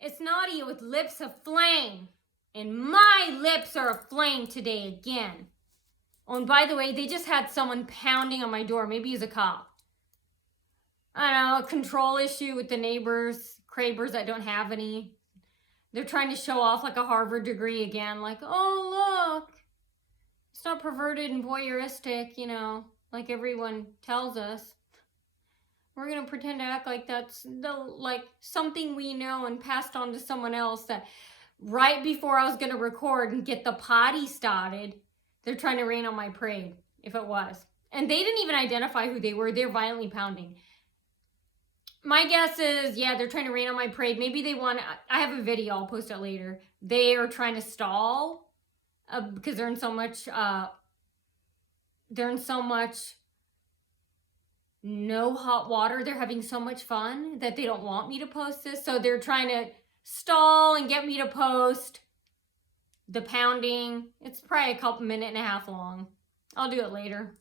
It's Nadia with lips of flame. And my lips are aflame today again. Oh, and by the way, they just had someone pounding on my door. Maybe he's a cop. I don't know, a control issue with the neighbors, Crabers that don't have any. They're trying to show off like a Harvard degree again. Like, oh, look. It's not perverted and voyeuristic, you know, like everyone tells us. We're going to pretend to act like that's like something we know and passed on to someone else that right before I was going to record and get the potty started, they're trying to rain on my parade, if it was. And they didn't even identify who they were. They're violently pounding. My guess is, yeah, they're trying to rain on my parade. Maybe they want to, I have a video, I'll post it later. They are trying to stall because they're in so much no hot water. They're having so much fun that they don't want me to post this. So they're trying to stall and get me to post the pounding. It's probably a minute and a half long. I'll do it later.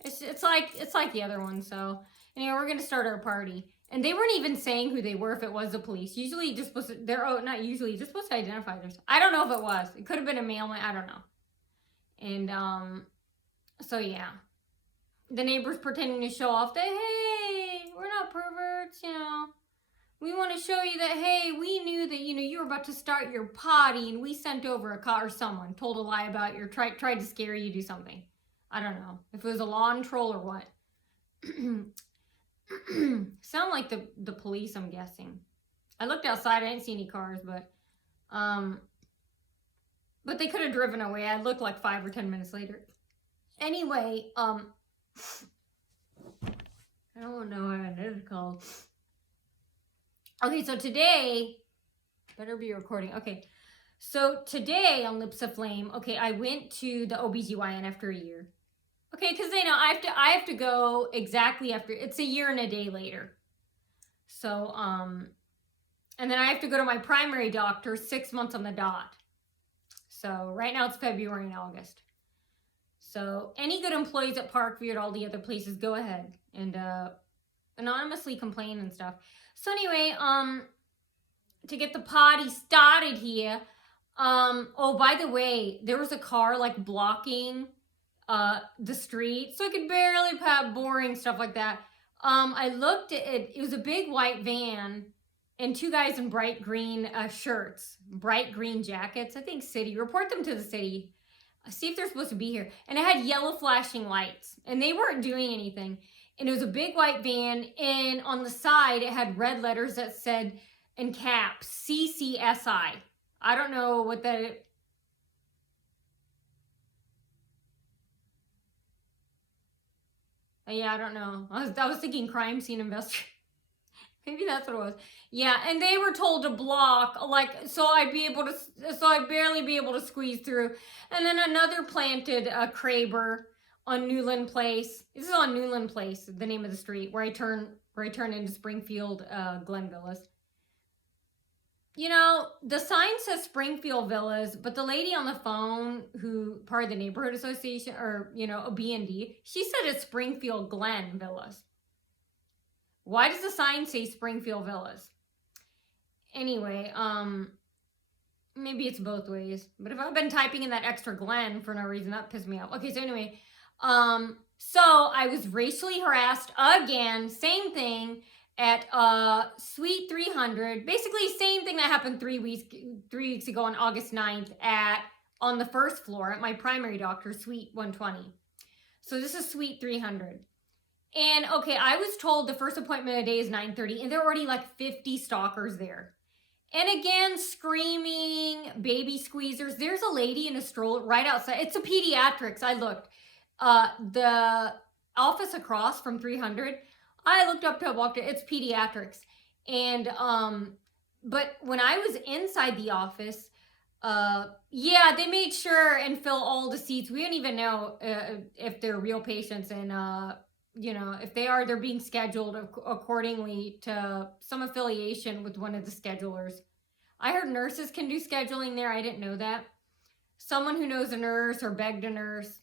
It's like the other one. So anyway, we're gonna start our party. And they weren't even saying who they were if it was the police. Usually you're just supposed to, not usually, you're just supposed to identify themselves. I don't know if it was. It could have been a mailman, I don't know. And so yeah. The neighbors pretending to show off that, hey, we're not perverts, you know. We want to show you that, hey, we knew that, you know, you were about to start your potty and we sent over a car, or someone told a lie about your, tried to scare you, do something. I don't know if it was a lawn troll or what. Sound like the police, I'm guessing. I looked outside, I didn't see any cars, but they could have driven away. I looked like 5 or 10 minutes later. Anyway, I don't know how it is called. Okay, so today, better be recording. Okay, so today on Lips of Flame, okay, I went to the OBGYN after a year. Okay, because they know I have to go exactly after, it's a year and a day later. So, and then I have to go to my primary doctor 6 months on the dot. So right now it's February and August. So any good employees at Parkview and all the other places, go ahead and anonymously complain and stuff. So anyway, to get the potty started here, oh, by the way, there was a car like blocking the street, so I could barely pass, boring stuff like that. I looked at it, it was a big white van and 2 guys in bright green shirts, bright green jackets. I think city, report them to the city. See if they're supposed to be here. And it had yellow flashing lights and they weren't doing anything. And it was a big white van and on the side it had red letters that said in caps, CCSI. I don't know what that. Yeah, I don't know. I was thinking crime scene investigator. Maybe that's what it was. Yeah, and they were told to block, like, so I'd barely be able to squeeze through. And then another planted a Craber on Newland Place. This is on Newland Place, the name of the street, where I turn into Springfield Glen Villas. You know, the sign says Springfield Villas, but the lady on the phone who part of the neighborhood association, or, you know, a B&D, she said it's Springfield Glen Villas. Why does the sign say Springfield Villas? Anyway, maybe it's both ways. But if I've been typing in that extra Glen for no reason, that pissed me off. Okay, so anyway, so I was racially harassed again, same thing, at Suite 300. Basically, same thing that happened 3 weeks ago on August 9th on the first floor at my primary doctor, Suite 120. So this is Suite 300. And okay, I was told the first appointment of the day is 9:30 and there are already like 50 stalkers there. And again, screaming, baby squeezers. There's a lady in a stroller right outside. It's a pediatrics. I looked. The office across from 300, I looked up to walked in. It's pediatrics. And, but when I was inside the office, yeah, they made sure and fill all the seats. We don't even know if they're real patients and, you know, if they are, they're being scheduled accordingly to some affiliation with one of the schedulers. I heard nurses can do scheduling there. I didn't know that. Someone who knows a nurse or begged a nurse.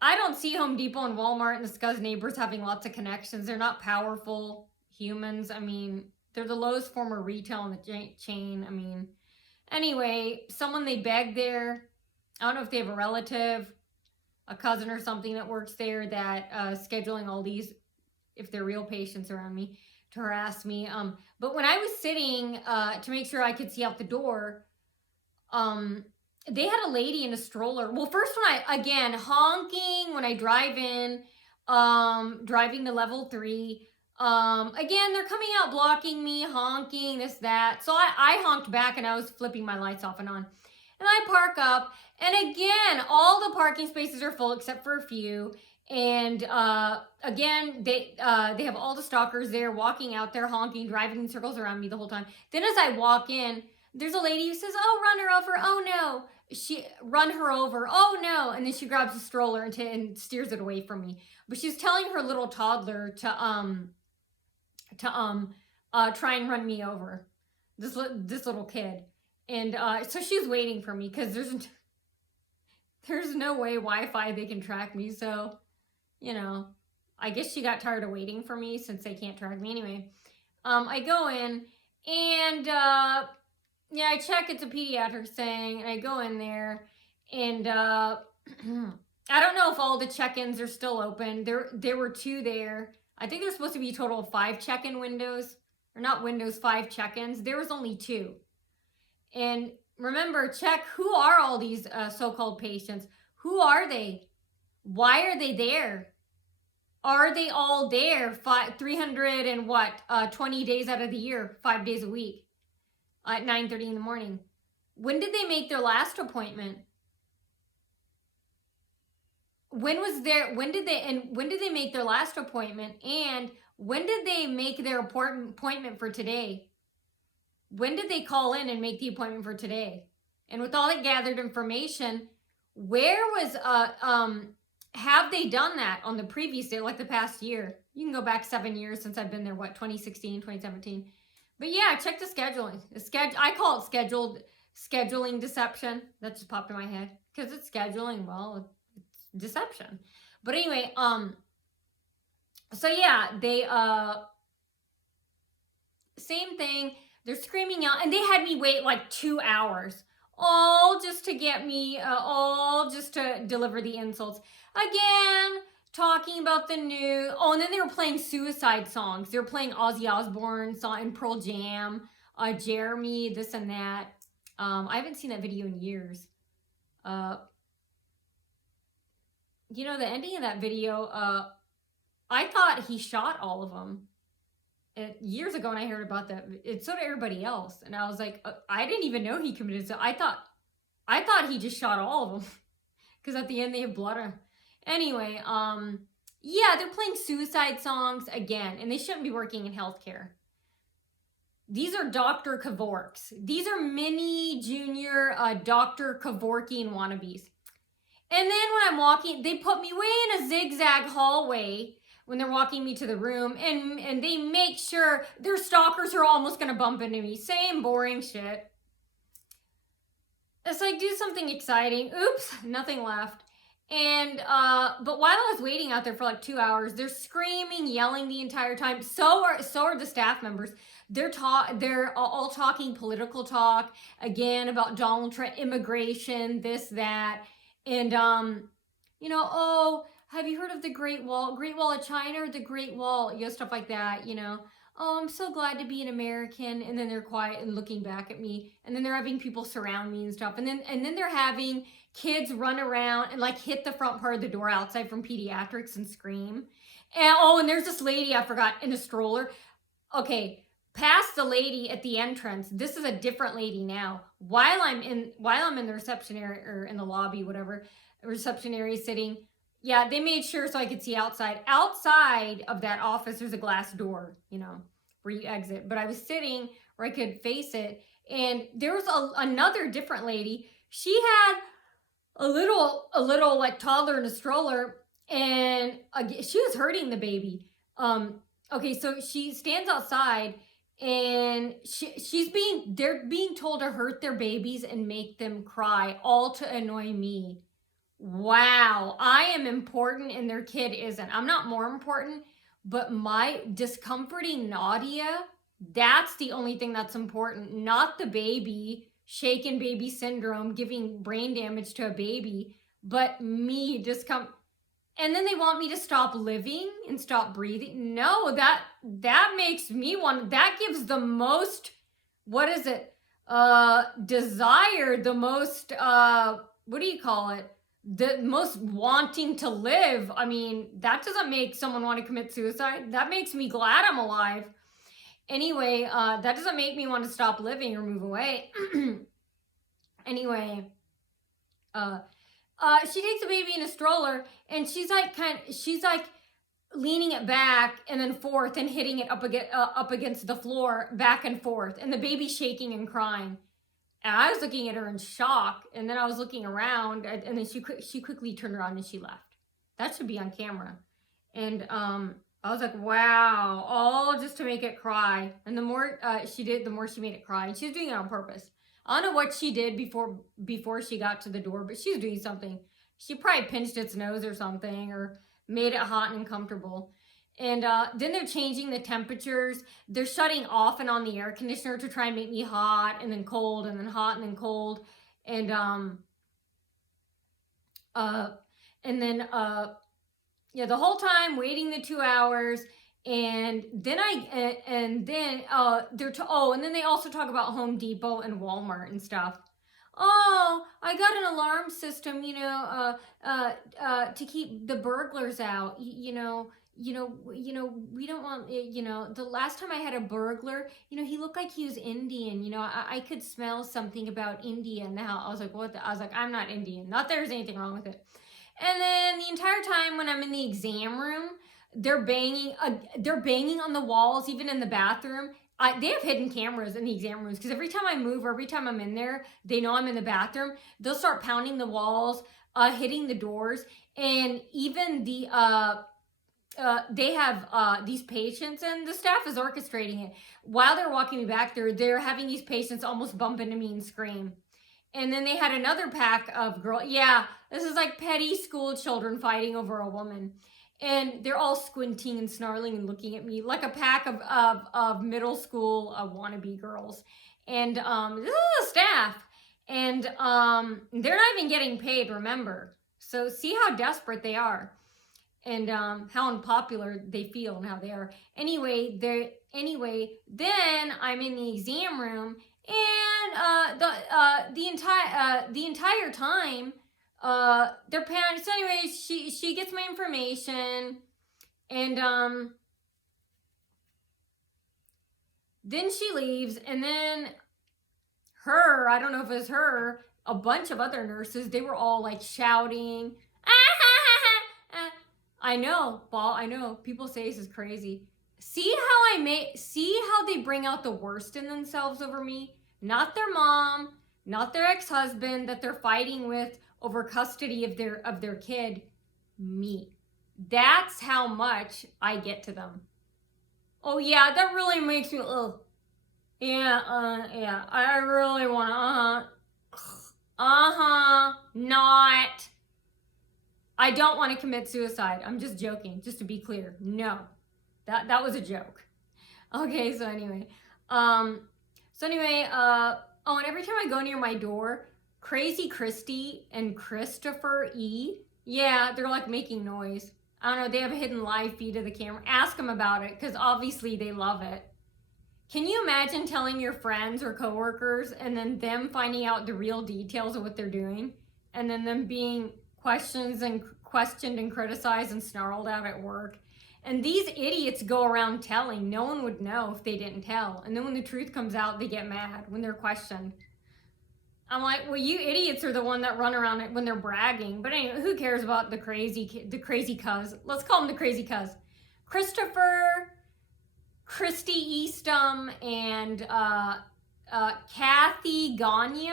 I don't see Home Depot and Walmart and the Scuzz neighbors having lots of connections. They're not powerful humans. I mean, They're the lowest form of retail in the chain. I mean, anyway, someone they begged there. I don't know if they have a relative, a cousin or something that works there that scheduling all these, if they're real patients around me, to harass me. But when I was sitting to make sure I could see out the door, they had a lady in a stroller. Well, first when again, honking when I drive in, driving to level 3. Again, they're coming out blocking me, honking, this, that. So I honked back and I was flipping my lights off and on. And I park up, and again, all the parking spaces are full except for a few. And again, they have all the stalkers there walking out there, honking, driving in circles around me the whole time. Then as I walk in, there's a lady who says, "Oh, run her over." "Oh no." Run her over. "Oh no." And then she grabs a stroller and steers it away from me. But she's telling her little toddler to try and run me over. This little kid. And so she's waiting for me because there's no way Wi-Fi they can track me. So, you know, I guess she got tired of waiting for me since they can't track me anyway. I go in and yeah, I check it's a pediatric thing, and I go in there, and I don't know if all the check-ins are still open. There were 2 there. I think there's supposed to be a total of 5 check-in windows, or not windows, 5 check-ins. There was only 2. And remember, check who are all these so-called patients. Who are they? Why are they there? Are they all there 320 days out of the year, 5 days a week at 9:30 in the morning? When did they make their last appointment? When did they make their last appointment? And when did they make their appointment for today? When did they call in and make the appointment for today? And with all that gathered information, where was have they done that on the previous day, like the past year? You can go back 7 years since I've been there, 2016, 2017. But yeah, check the scheduling. I call it scheduling deception. That just popped in my head. Because it's scheduling, well, it's deception. But anyway, so yeah, they same thing. They're screaming out, and they had me wait like 2 hours, all just to get me, all just to deliver the insults. Again, talking about the news. Oh, and then they were playing suicide songs. They were playing Ozzy Osbourne song and Pearl Jam, Jeremy, this and that. I haven't seen that video in years. You know, the ending of that video, I thought he shot all of them. Years ago when I heard about that, so did everybody else. And I was like, I didn't even know he committed suicide. I thought he just shot all of them. Because at the end they have blood on. Anyway, yeah, they're playing suicide songs again. And they shouldn't be working in healthcare. These are Dr. Kevorks. These are mini junior Dr. Kevorkian wannabes. And then when I'm walking, they put me way in a zigzag hallway when they're walking me to the room, and they make sure their stalkers are almost gonna bump into me. Same boring shit. It's like, do something exciting. Oops, nothing left. And but while I was waiting out there for like 2 hours, they're screaming, yelling the entire time. So are the staff members. They're all talking political talk again about Donald Trump, immigration, this, that, and you know, oh, have you heard of the Great Wall of China, or the Great Wall, you know, stuff like that, you know. Oh, I'm so glad to be an American. And then they're quiet and looking back at me. And then they're having people surround me and stuff. And then they're having kids run around and like hit the front part of the door outside from pediatrics and scream. And oh, and there's this lady, I forgot, in a stroller. Okay, past the lady at the entrance. This is a different lady now. While I'm in the reception area, or in the lobby, whatever, reception area sitting. Yeah, they made sure so I could see outside. Outside of that office, there's a glass door, you know, where you exit. But I was sitting where I could face it. And there was another different lady. She had a little like toddler in a stroller. And she was hurting the baby. Okay, so she stands outside. And they're being told to hurt their babies and make them cry, all to annoy me. Wow, I am important and their kid isn't. I'm not more important, but my discomforting nausea That's the only thing that's important, not the baby, shaken baby syndrome, giving brain damage to a baby, but me just come. And then they want me to stop living and stop breathing. No, that makes me want, that gives the most, what is it? Desire, the most, what do you call it? The most wanting to live. I mean, that doesn't make someone want to commit suicide. That makes me glad I'm alive. Anyway, that doesn't make me want to stop living or move away. Anyway, she takes the baby in a stroller, and she's like leaning it back and then forth and hitting it up against the floor, back and forth, and the baby's shaking and crying. And I was looking at her in shock, and then I was looking around, and then she quickly turned around and she left. That should be on camera. And I was like, wow, all just to make it cry. And the more she did, the more she made it cry. And she was doing it on purpose. I don't know what she did before she got to the door, but she was doing something. She probably pinched its nose or something, or made it hot and uncomfortable. And then they're changing the temperatures. They're shutting off and on the air conditioner to try and make me hot and then cold and then hot and then cold. And yeah, the whole time waiting the 2 hours. And then and then they also talk about Home Depot and Walmart and stuff. Oh, I got an alarm system, to keep the burglars out. We don't want, the last time I had a burglar, he looked like he was Indian. I could smell something about India in the house. I was like, what? I was like, I'm not Indian. Not that there's anything wrong with it. And then the entire time when I'm in the exam room, they're banging on the walls, even in the bathroom. They have hidden cameras in the exam rooms, because every time I move or every time I'm in there, they know I'm in the bathroom. They'll start pounding the walls, hitting the doors, and even they have these patients, and the staff is orchestrating it. While they're walking me back there, they're having these patients almost bump into me and scream. And then they had another pack of girls. Yeah, this is like petty school children fighting over a woman. And they're all squinting and snarling and looking at me like a pack of middle school wannabe girls. And this is the staff. And they're not even getting paid, remember. So see how desperate they are. And how unpopular they feel and how they are. Anyway, then I'm in the exam room, and the entire time, they're panicked. So anyway, she gets my information, and then she leaves, and then I don't know if it was her, a bunch of other nurses, they were all like shouting. I know, Paul, I know. People say this is crazy. See how they bring out the worst in themselves over me? Not their mom, not their ex-husband that they're fighting with over custody of their kid. Me. That's how much I get to them. Oh yeah, that really makes me yeah, I really want not. I don't want to commit suicide. I'm just joking, just to be clear. No. That was a joke. Okay, so anyway. And every time I go near my door, Crazy Christy and Christopher E, yeah, they're like making noise. I don't know, they have a hidden live feed of the camera. Ask them about it, because obviously they love it. Can you imagine telling your friends or coworkers and then them finding out the real details of what they're doing, and then them being questioned and criticized and snarled at work? And these idiots go around telling. No one would know if they didn't tell. And then when the truth comes out, they get mad when they're questioned. I'm like, well, you idiots are the one that run around when they're bragging. But anyway, who cares about the crazy cuz? Let's call him the crazy cuz. Christopher, Christy Eastham, and Kathy Gagne.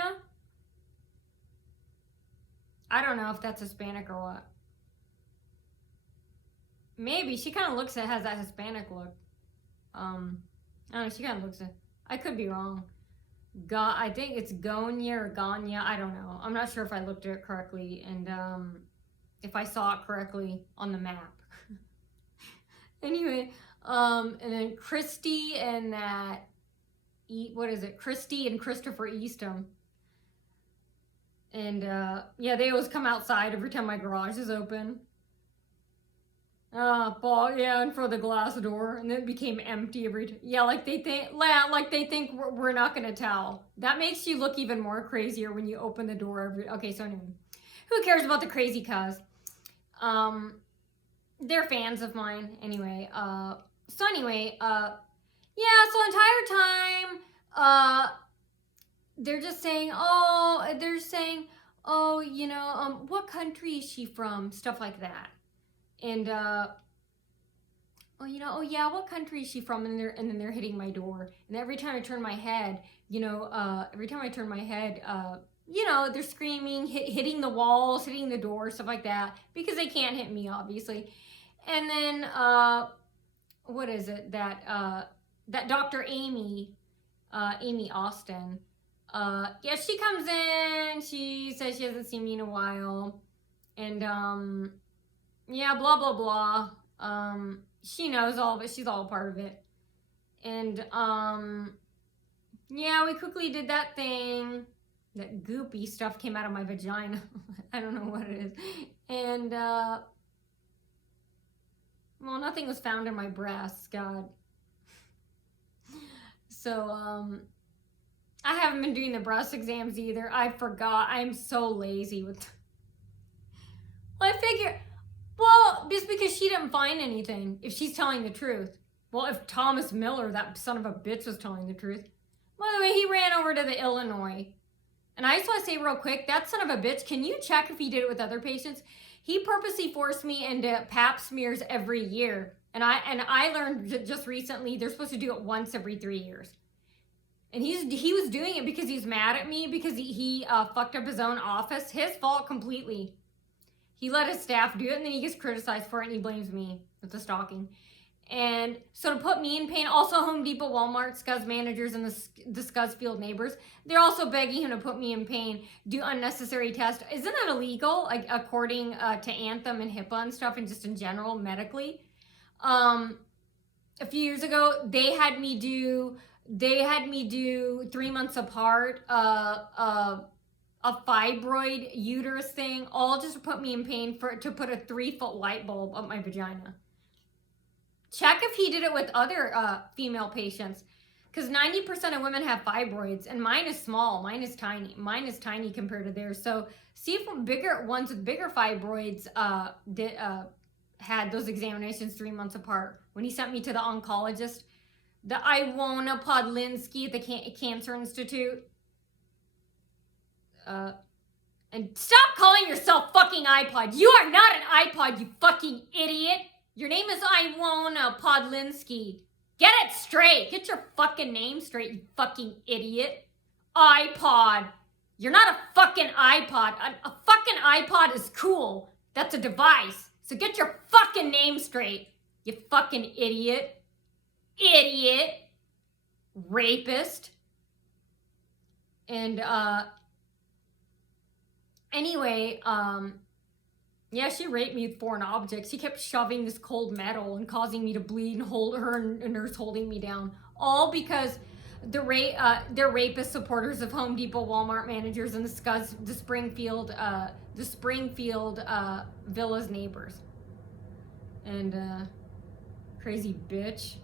I don't know if that's Hispanic or what. Maybe. She kind of has that Hispanic look. I don't know, she kind of looks, I could be wrong. I think it's Gagne or Gagne, I don't know. I'm not sure if I looked at it correctly, and if I saw it correctly on the map. Anyway, And then Christy and that, what is it? Christy and Christopher Eastham. And yeah, they always come outside every time my garage is open. Yeah, and for the glass door, and then it became empty every time. Yeah, like they think we're not gonna tell. That makes you look even more crazier when you open the door every. Okay, so anyway, who cares about the crazy cuz? They're fans of mine anyway. So anyway, yeah. So entire time, they're just saying, you know, what country is she from? Stuff like that. And you know, oh yeah, what country is she from? And then they're hitting my door. And every time I turn my head, you know, you know, they're screaming, hitting the walls, hitting the door, stuff like that, because they can't hit me, obviously. And then what is it that Dr. Amy Austin, yeah, she comes in, she says she hasn't seen me in a while, and yeah, blah blah blah. She knows all of it, she's all a part of it. And yeah, we quickly did that thing. That goopy stuff came out of my vagina. I don't know what it is. And well, nothing was found in my breasts, God. So I haven't been doing the breast exams either. I forgot. I'm so lazy with well, I figure, well, just because she didn't find anything, if she's telling the truth. Well, if Thomas Miller, that son of a bitch, was telling the truth. By the way, he ran over to the Illinois. And I just want to say real quick, that son of a bitch, can you check if he did it with other patients? He purposely forced me into pap smears every year. And I learned just recently, they're supposed to do it once every 3 years. And he was doing it because he's mad at me because he fucked up his own office. His fault completely. He let his staff do it, and then he gets criticized for it, and he blames me with the stalking. And so to put me in pain, also Home Depot, Walmart, Scuzz managers, and the Scuzzfield neighbors, they're also begging him to put me in pain, do unnecessary tests. Isn't that illegal, like according to Anthem and HIPAA and stuff, and just in general, medically? A few years ago, they had me do 3 months apart a fibroid uterus thing, all just to put me in pain to put a 3-foot light bulb up my vagina. Check if he did it with other female patients, because 90% of women have fibroids, and mine is small, mine is tiny compared to theirs. So see if bigger ones with bigger fibroids had those examinations 3 months apart. When he sent me to the oncologist, the Iwona Podlinsky at the Cancer Institute. And stop calling yourself fucking iPod. You are not an iPod, you fucking idiot. Your name is Iwona Podlinsky. Get it straight. Get your fucking name straight, you fucking idiot. iPod. You're not a fucking iPod. A fucking iPod is cool. That's a device. So get your fucking name straight, you fucking idiot. Idiot. Rapist. And, anyway, yeah, she raped me with foreign objects. She kept shoving this cold metal and causing me to bleed and hold her and a nurse holding me down. All because they're rapist supporters of Home Depot, Walmart managers, and the Springfield Villas neighbors. And crazy bitch.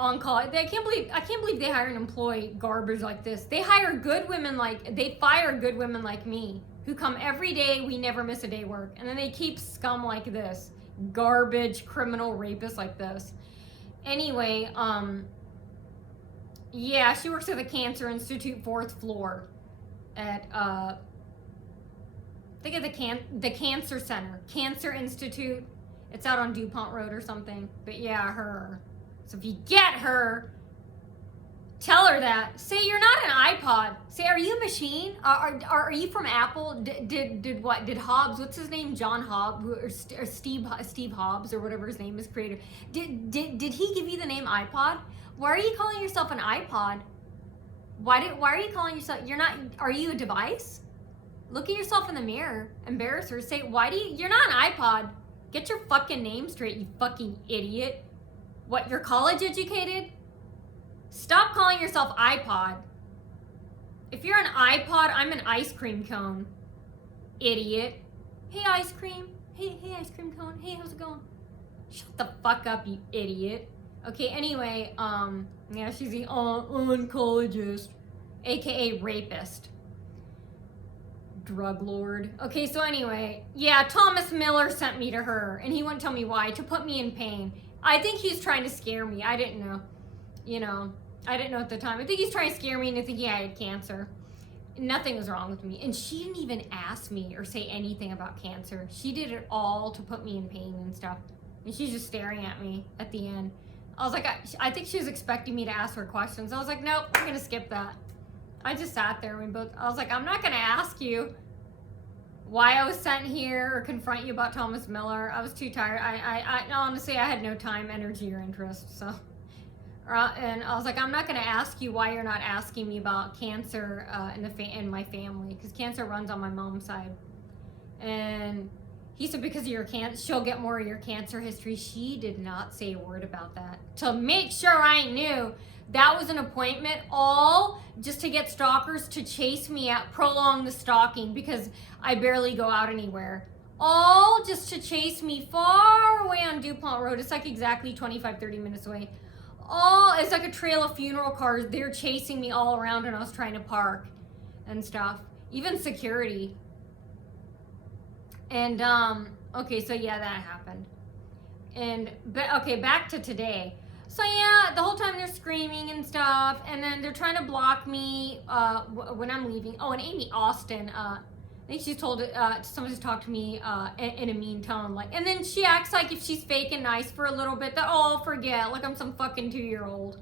On call. I can't believe they hire and employ garbage like this. They fire good women like me, who come every day, we never miss a day work. And then they keep scum like this. Garbage, criminal rapists like this. Anyway, yeah, she works at the Cancer Institute, 4th floor. At, I think at the Cancer Center. Cancer Institute. It's out on DuPont Road or something. But yeah, her. So if you get her, tell her that. Say you're not an iPod. Say, are you a machine? Are you from Apple? Did what? Did Hobbs? What's his name? John Hobbs or Steve Hobbs or whatever his name is. Creative. Did he give you the name iPod? Why are you calling yourself an iPod? Why are you calling yourself? You're not. Are you a device? Look at yourself in the mirror. Embarrass her. Say, you're not an iPod. Get your fucking name straight, you fucking idiot. What, you're college educated? Stop calling yourself iPod. If you're an iPod, I'm an ice cream cone. Idiot. Hey, ice cream. Hey, ice cream cone. Hey, how's it going? Shut the fuck up, you idiot. Okay, anyway, yeah, she's the oncologist, aka rapist. Drug lord. Okay, so anyway, yeah, Thomas Miller sent me to her, and he wouldn't tell me why, to put me in pain. I think he's trying to scare me. I didn't know. You know, I didn't know at the time. I think he's trying to scare me into thinking I had cancer. Nothing was wrong with me. And she didn't even ask me or say anything about cancer. She did it all to put me in pain and stuff. And she's just staring at me at the end. I was like, I think she was expecting me to ask her questions. I was like, nope, I'm gonna skip that. I just sat there and I was like, I'm not gonna ask you why I was sent here or confront you about Thomas Miller. I was too tired. I honestly, I had no time, energy, or interest. So, and I was like, I'm not gonna ask you why you're not asking me about cancer in my family, because cancer runs on my mom's side. And he said, because of your cancer, she'll get more of your cancer history. She did not say a word about that. To make sure I knew that was an appointment, all just to get stalkers to chase me out, prolong the stalking, because I barely go out anywhere. All just to chase me far away on DuPont Road. It's like exactly 25, 30 minutes away. It's like a trail of funeral cars. They're chasing me all around when I was trying to park and stuff. Even security. And, okay, so yeah, that happened. Okay, back to today. So yeah, the whole time they're screaming and stuff, and then they're trying to block me, when I'm leaving. Oh, and Amy Austin, I think she's told, someone to talk to me, in a mean tone, like, and then she acts like if she's fake and nice for a little bit, that, oh, forget, like I'm some fucking 2-year-old.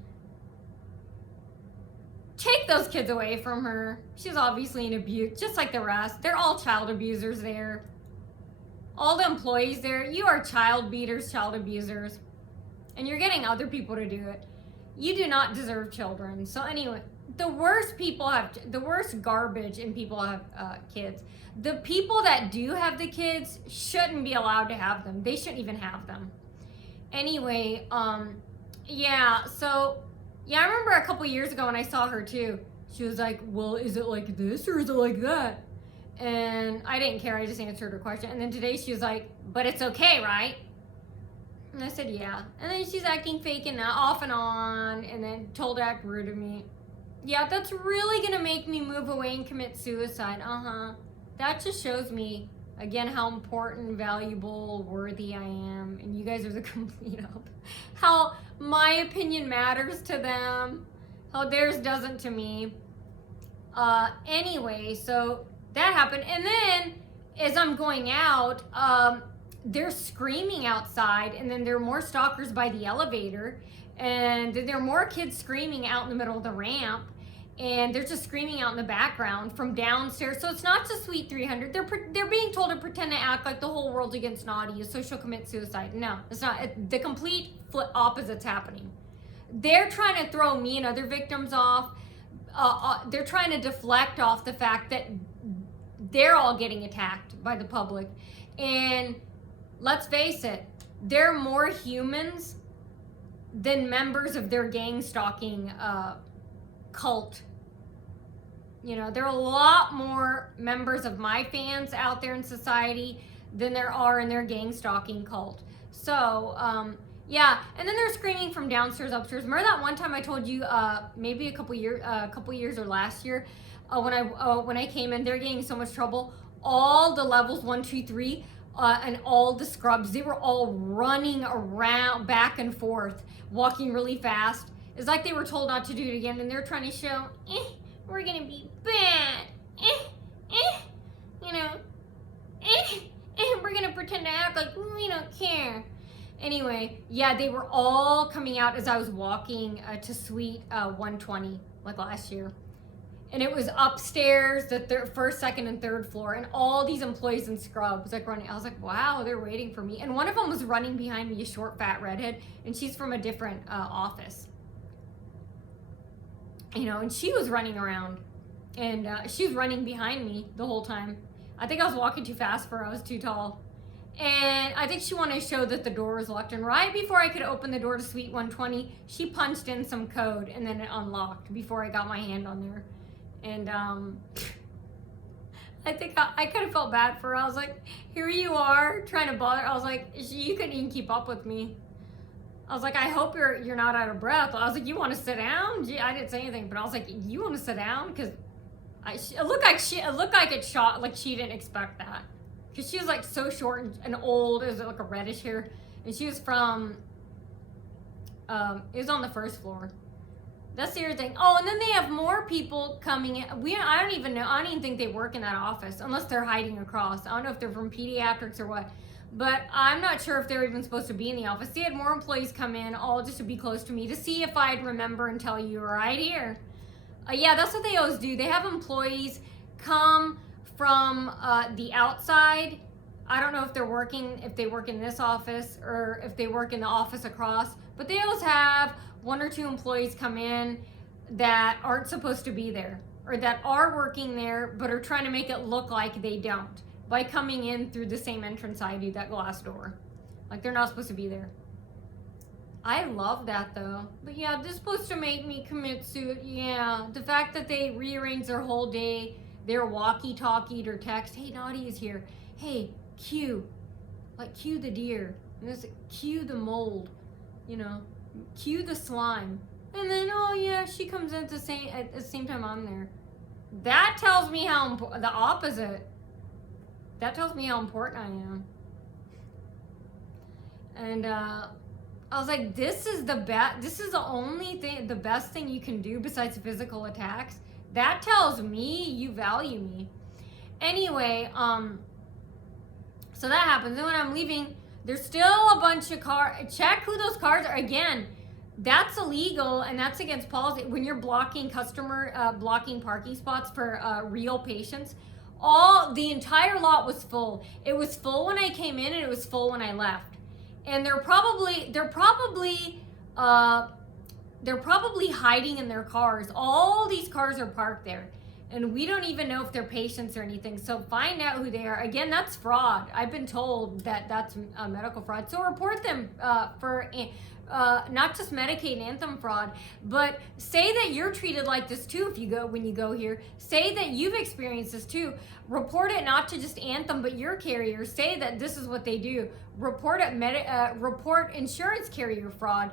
Take those kids away from her. She's obviously an abuse, just like the rest. They're all child abusers there. All the employees there, you are child beaters, child abusers. And you're getting other people to do it. You do not deserve children. So anyway, the worst garbage in people have kids. The people that do have the kids shouldn't be allowed to have them. They shouldn't even have them. Anyway, yeah, so, yeah, I remember a couple years ago when I saw her too. She was like, well, is it like this or is it like that? And I didn't care, I just answered her question. And then today she was like, but it's okay, right? And I said, yeah. And then she's acting fake and off and on, and then told to act rude to me. Yeah, that's really gonna make me move away and commit suicide. That just shows me, again, how important, valuable, worthy I am. And you guys are the complete opposite. How my opinion matters to them, how theirs doesn't to me. Anyway, so that happened. And then as I'm going out, they're screaming outside, and then there are more stalkers by the elevator, and then there are more kids screaming out in the middle of the ramp, and they're just screaming out in the background from downstairs. So it's not just Suite 300. They're being told to pretend to act like the whole world's against Nadia, so she'll commit suicide. No, it's not. The complete opposite's happening. They're trying to throw me and other victims off. They're trying to deflect off the fact that they're all getting attacked by the public. And let's face it, they're more humans than members of their gang stalking cult. You know, there are a lot more members of my fans out there in society than there are in their gang stalking cult. So, yeah, and then they're screaming from downstairs, upstairs. Remember that one time I told you, maybe a couple years or last year, when I came in, they're getting so much trouble. All the levels 1, 2, 3, and all the scrubs, they were all running around back and forth, walking really fast. It's like they were told not to do it again, and they're trying to show, we're gonna be bad, you know, we're gonna pretend to act like we don't care. Anyway, yeah, they were all coming out as I was walking to Suite 120, like last year. And it was upstairs, the first, second, and third floor, and all these employees in scrubs like running. I was like, wow, they're waiting for me. And one of them was running behind me, a short, fat redhead, and she's from a different office. You know, and she was running around, and she was running behind me the whole time. I think I was walking too fast for her. I was too tall. And I think she wanted to show that the door was locked. And right before I could open the door to Suite 120, she punched in some code and then it unlocked before I got my hand on there. And I think I kind of felt bad for her. I was like, here you are trying to bother. I was like, you couldn't even keep up with me. I was like, I hope you're not out of breath. I was like, you want to sit down? I didn't say anything, but I was like, you want to sit down? Because it looked like it shot, like she didn't expect that. Because she was like so short and old. It was like a reddish hair. And she was from, it was on the first floor. That's the other thing. Oh, and then they have more people coming in. I don't even know. I don't even think they work in that office unless they're hiding across. I don't know if they're from pediatrics or what. But I'm not sure if they're even supposed to be in the office. They had more employees come in, all just to be close to me, to see if I'd remember and tell you right here. Yeah, that's what they always do. They have employees come from the outside. I don't know if they work in this office or if they work in the office across. But they always have 1 or 2 employees come in that aren't supposed to be there, or that are working there but are trying to make it look like they don't, by coming in through the same entrance I do, that glass door. Like they're not supposed to be there. I love that though. But yeah, this is supposed to make me commit suicide. Yeah, the fact that they rearranged their whole day, their walkie-talkie or text, hey, Naughty is here. Hey, Q. Like Q the deer. And this Q the mold. You know, Q the slime. And then, oh yeah, she comes in at the same time I'm there. That tells me how important, the opposite. That tells me how important I am. And I was like, this is the only thing, the best thing you can do besides physical attacks. That tells me you value me. Anyway, so that happens. Then when I'm leaving, there's still a bunch of cars. Check who those cars are. Again, that's illegal and that's against policy. When you're blocking blocking parking spots for real patients. The entire lot was full. It was full when I came in and it was full when I left. And they're probably hiding in their cars. All these cars are parked there. And we don't even know if they're patients or anything. So find out who they are. Again, that's fraud. I've been told that that's medical fraud. So report them for not just Medicaid and Anthem fraud, but say that you're treated like this too when you go here. Say that you've experienced this too. Report it not to just Anthem, but your carrier. Say that this is what they do. Report it. Report insurance carrier fraud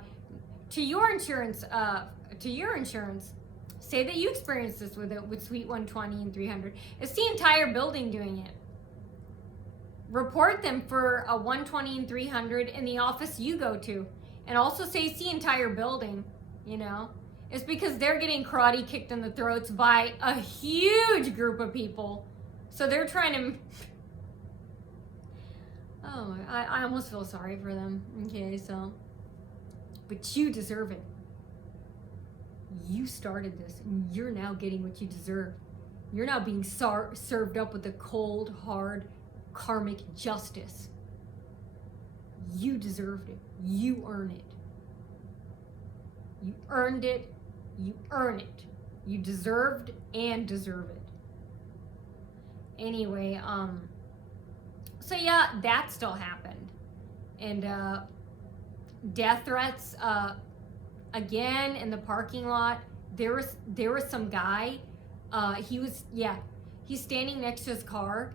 to your insurance. Say that you experienced this with Suite 120 and 300. It's the entire building doing it. Report them for a 120 and 300 in the office you go to. And also say it's the entire building, you know. It's because they're getting karate kicked in the throats by a huge group of people. So they're trying to... Oh, I almost feel sorry for them. Okay, so... But you deserve it. You started this, and you're now getting what you deserve. You're now being served up with the cold, hard, karmic justice. You deserved it. You earned it. You earned it. You earn it. You deserved and deserve it. Anyway, so yeah, that still happened. And death threats, again in the parking lot. There was some guy, he's standing next to his car.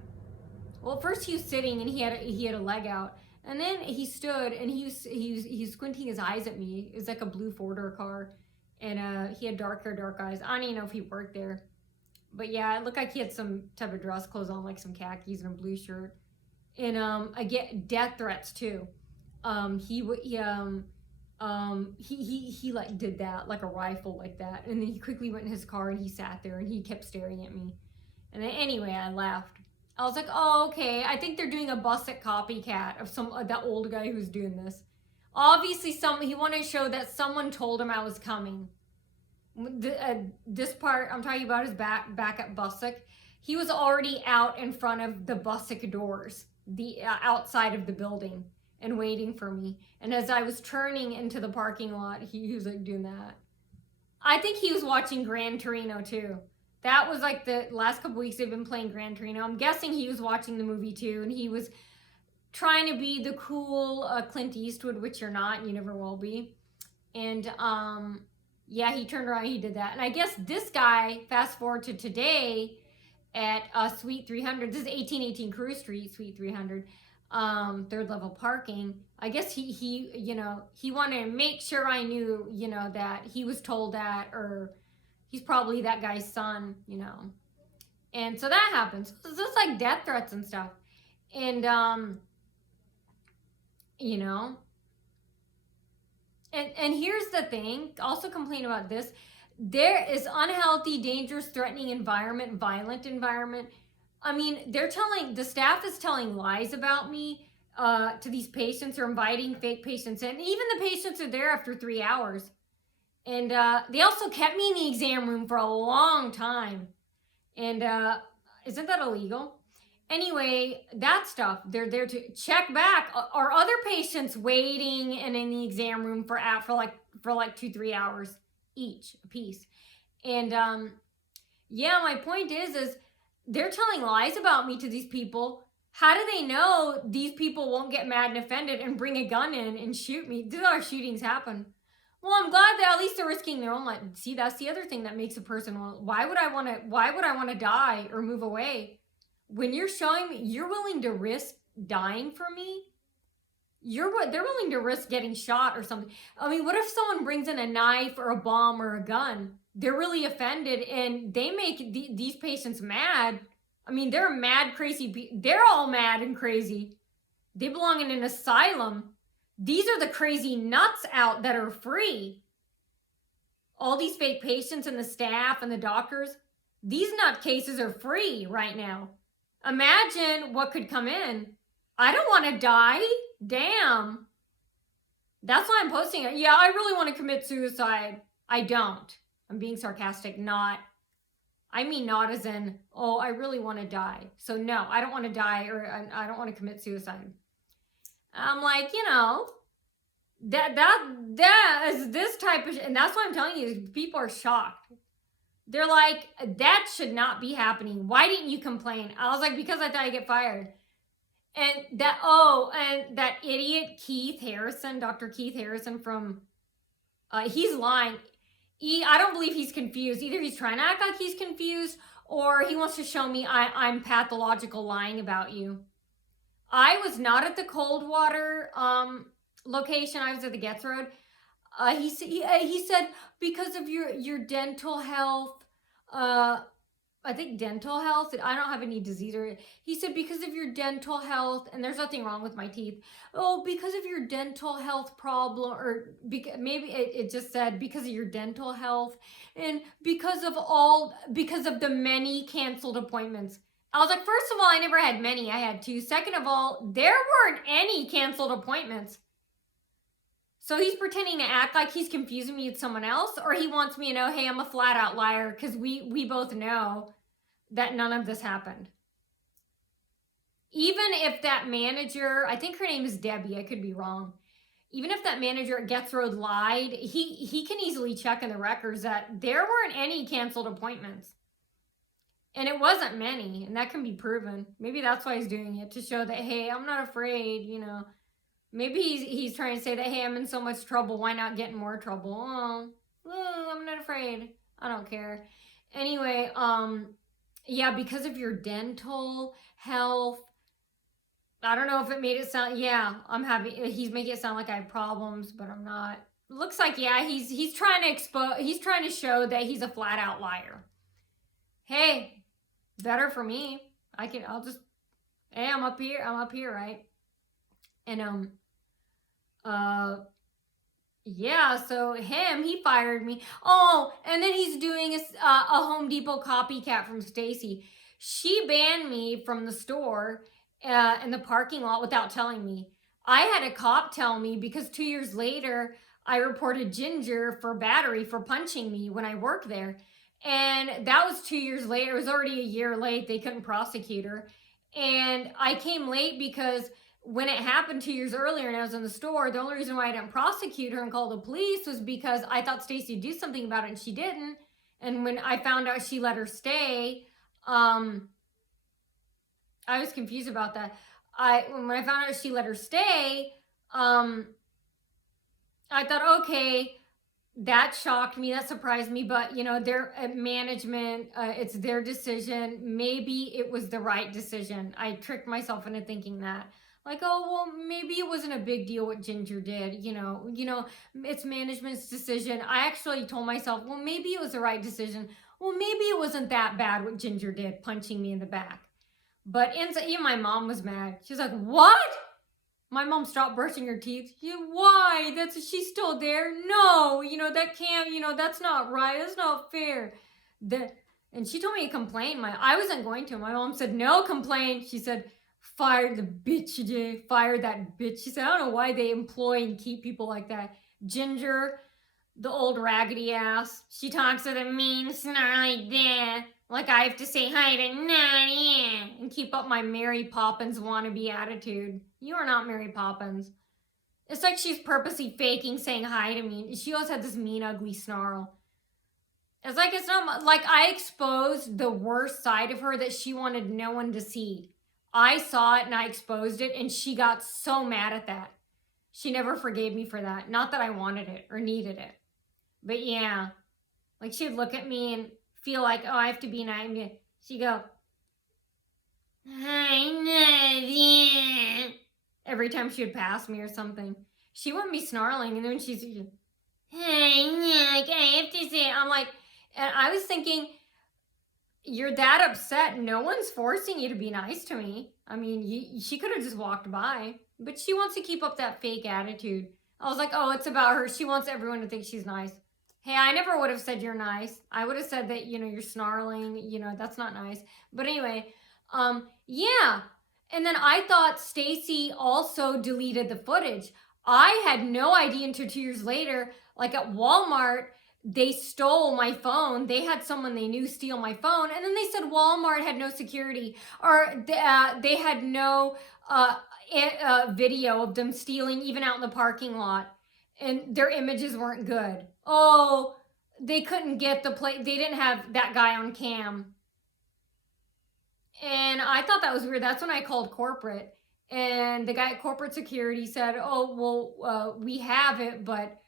Well, first he was sitting and he had a leg out. And then he stood and he was squinting his eyes at me. It was like a blue 4-door car. And he had dark hair, dark eyes. I don't even know if he worked there. But yeah, it looked like he had some type of dress clothes on, like some khakis and a blue shirt. And I get death threats too. He like did that, like a rifle like that. And then he quickly went in his car and he sat there and he kept staring at me. And then anyway, I left. I was like, oh, okay. I think they're doing a Bussick copycat of that old guy who's doing this. Obviously, he wanted to show that someone told him I was coming. This part I'm talking about is back at Bussick. He was already out in front of the Bussick doors, the outside of the building, and waiting for me. And as I was turning into the parking lot, he was like doing that. I think he was watching Gran Torino too. That was like the last couple weeks they've been playing Gran Torino. I'm guessing he was watching the movie too, and he was trying to be the cool Clint Eastwood, which you're not, and you never will be. And yeah, he turned around, he did that. And I guess this guy, fast forward to today at Suite 300, this is 1818 Carew Street, Suite 300, third level parking. I guess he you know, he wanted to make sure I knew, you know, that he was told that, or he's probably that guy's son, you know. And so that happens. So it's like death threats and stuff. And you know, and here's the thing, also complain about this. There is unhealthy, dangerous, threatening environment, violent environment. I mean, the staff is telling lies about me to these patients, or inviting fake patients in. Even the patients are there after 3 hours. And they also kept me in the exam room for a long time. And isn't that illegal? Anyway, that stuff, they're there to check back. Are other patients waiting and in the exam room for like 2-3 hours each a piece? And yeah, my point is they're telling lies about me to these people. How do they know these people won't get mad and offended and bring a gun in and shoot me? These are shootings happen. Well, I'm glad that at least they're risking their own life. See, that's the other thing that makes a person, why would I want to die or move away? When you're showing me you're willing to risk dying for me, they're willing to risk getting shot or something. I mean, what if someone brings in a knife or a bomb or a gun? They're really offended and they make these patients mad. I mean, they're mad, crazy. They're all mad and crazy. They belong in an asylum. These are the crazy nuts out that are free. All these fake patients and the staff and the doctors, these nutcases are free right now. Imagine what could come in. I don't want to die. Damn. That's why I'm posting it. Yeah, I really want to commit suicide. I don't. I'm being sarcastic. I mean not as in, oh, I really want to die. So no, I don't want to die, or I don't want to commit suicide. I'm like, you know, that is this type of, and that's why I'm telling you, people are shocked. They're like, that should not be happening. Why didn't you complain? I was like, because I thought I'd get fired. And that idiot Keith Harrison, Dr. Keith Harrison from, he's lying. I don't believe he's confused. Either he's trying to act like he's confused, or he wants to show me I'm pathological lying about you. I was not at the Coldwater location. I was at the Getz Road. He said because of your dental health, I think dental health, I don't have any disease, or he said because of your dental health, and there's nothing wrong with my teeth. Oh, because of your dental health problem, or maybe it just said because of your dental health, and because of the many canceled appointments. I was like, first of all, I never had many. I had 2. Second of all, there weren't any canceled appointments. So he's pretending to act like he's confusing me with someone else, or he wants me to know, hey, I'm a flat out liar, because we both know that none of this happened. Even if that manager, I think her name is Debbie, I could be wrong. Even if that manager at Getz Road lied, he can easily check in the records that there weren't any canceled appointments. And it wasn't many, and that can be proven. Maybe that's why he's doing it, to show that, hey, I'm not afraid, you know. Maybe he's trying to say that, hey, I'm in so much trouble, why not get in more trouble? Oh, I'm not afraid. I don't care. Anyway, yeah, because of your dental health, I don't know if it made it sound, yeah, he's making it sound like I have problems, but I'm not. Looks like, yeah, he's trying to show that he's a flat out liar. Hey, better for me. Hey, I'm up here, right? And yeah, so he fired me. Oh, and then he's doing a Home Depot copycat from Stacy. She banned me from the store in the parking lot without telling me. I had a cop tell me because 2 years later, I reported Ginger for battery for punching me when I worked there. And that was 2 years later. It was already a year late. They couldn't prosecute her. And I came late because when it happened 2 years earlier and I was in the store, the only reason why I didn't prosecute her and call the police was because I thought Stacy would do something about it and she didn't. And when I found out she let her stay, I was confused about that. when I found out she let her stay, I thought, okay, that shocked me, that surprised me, but you know, their management, it's their decision. Maybe it was the right decision. I tricked myself into thinking that. Like, oh, well, maybe it wasn't a big deal what Ginger did, it's management's decision. I actually told myself, well, maybe it was the right decision. Well, maybe it wasn't that bad what Ginger did, punching me in the back. But even my mom was mad. She's like, what? My mom stopped brushing her teeth. Yeah, why? She's still there. No, that can't, that's not right. That's not fair. And she told me to complain. I wasn't going to. My mom said, no, complain. She said, fire the bitch, Jay. Fire that bitch. She said, I don't know why they employ and keep people like that. Ginger, the old raggedy ass. She talks with a mean snarl like that. Like I have to say hi to Nadia and keep up my Mary Poppins wannabe attitude. You are not Mary Poppins. It's like she's purposely faking saying hi to me. She always had this mean, ugly snarl. It's not like I exposed the worst side of her that she wanted no one to see. I saw it and I exposed it, and she got so mad at that. She never forgave me for that. Not that I wanted it or needed it. But yeah, like she'd look at me and feel like, oh, I have to be nice. She'd go, hi, Nadia. Every time she would pass me or something. She wouldn't be snarling, and then she's, hey, Nick, I have to say, I'm like, and I was thinking, you're that upset. No one's forcing you to be nice to me. I mean, she could have just walked by, but she wants to keep up that fake attitude. I was like, oh, it's about her. She wants everyone to think she's nice. Hey, I never would have said you're nice. I would have said that, you're snarling, that's not nice. But anyway, yeah. And then I thought Stacy also deleted the footage. I had no idea until 2 years later, like at Walmart, they stole my phone. They had someone they knew steal my phone. And then they said Walmart had no security, or they had no video of them stealing even out in the parking lot. And their images weren't good. Oh, they couldn't get they didn't have that guy on cam. And I thought that was weird. That's when I called corporate. And the guy at corporate security said, oh, well, we have it, but,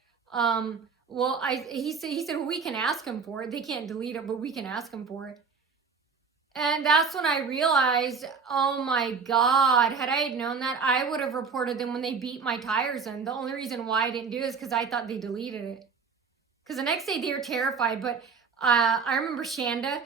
he said, well, we can ask him for it. They can't delete it, but we can ask him for it. And that's when I realized, oh my God, had I had known that, I would have reported them when they beat my tires in. The only reason why I didn't do it is because I thought they deleted it. Because the next day they were terrified, but I remember Shanda,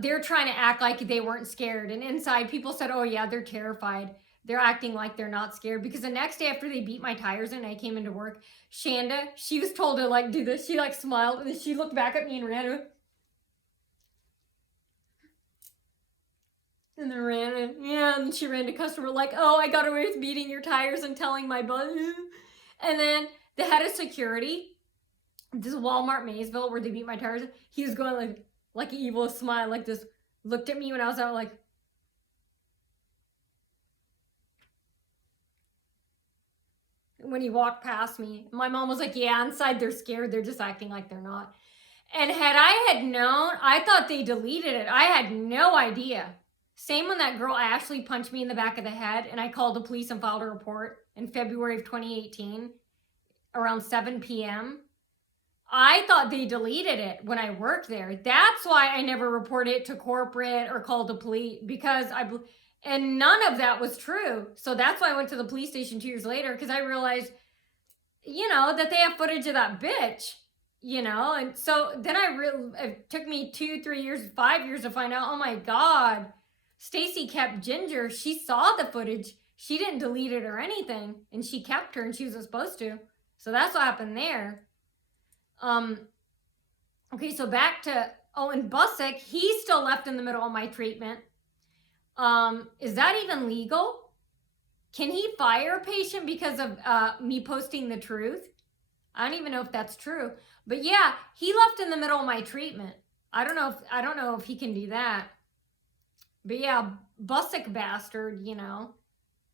they're trying to act like they weren't scared. And inside people said, oh yeah, they're terrified. They're acting like they're not scared. Because the next day after they beat my tires in, I came into work, Shanda, she was told to like do this. She like smiled and then she looked back at me and ran. And then ran, and she ran to customer like, oh, I got away with beating your tires and telling my boss. And then the head of security, this Walmart Maysville where they beat my tires, he was going like an evil smile like this, looked at me when I was out like, when he walked past me. My mom was like, yeah, inside they're scared. They're just acting like they're not. And had I had known, I thought they deleted it. I had no idea. Same when that girl Ashley punched me in the back of the head and I called the police and filed a report in February of 2018 around 7 p.m. I thought they deleted it when I worked there. That's why I never reported it to corporate or called the police, because and none of that was true. So that's why I went to the police station 2 years later, because I realized, that they have footage of that bitch, and so then it took me 2, 3 years, 5 years to find out, oh my God, Stacy kept Ginger. She saw the footage. She didn't delete it or anything, and she kept her, and she wasn't supposed to. So that's what happened there. Okay, so back to, and Busick, he's still left in the middle of my treatment. Is that even legal? Can he fire a patient because of me posting the truth? I don't even know if that's true. But yeah, he left in the middle of my treatment. I don't know if he can do that. But yeah, Busick bastard, and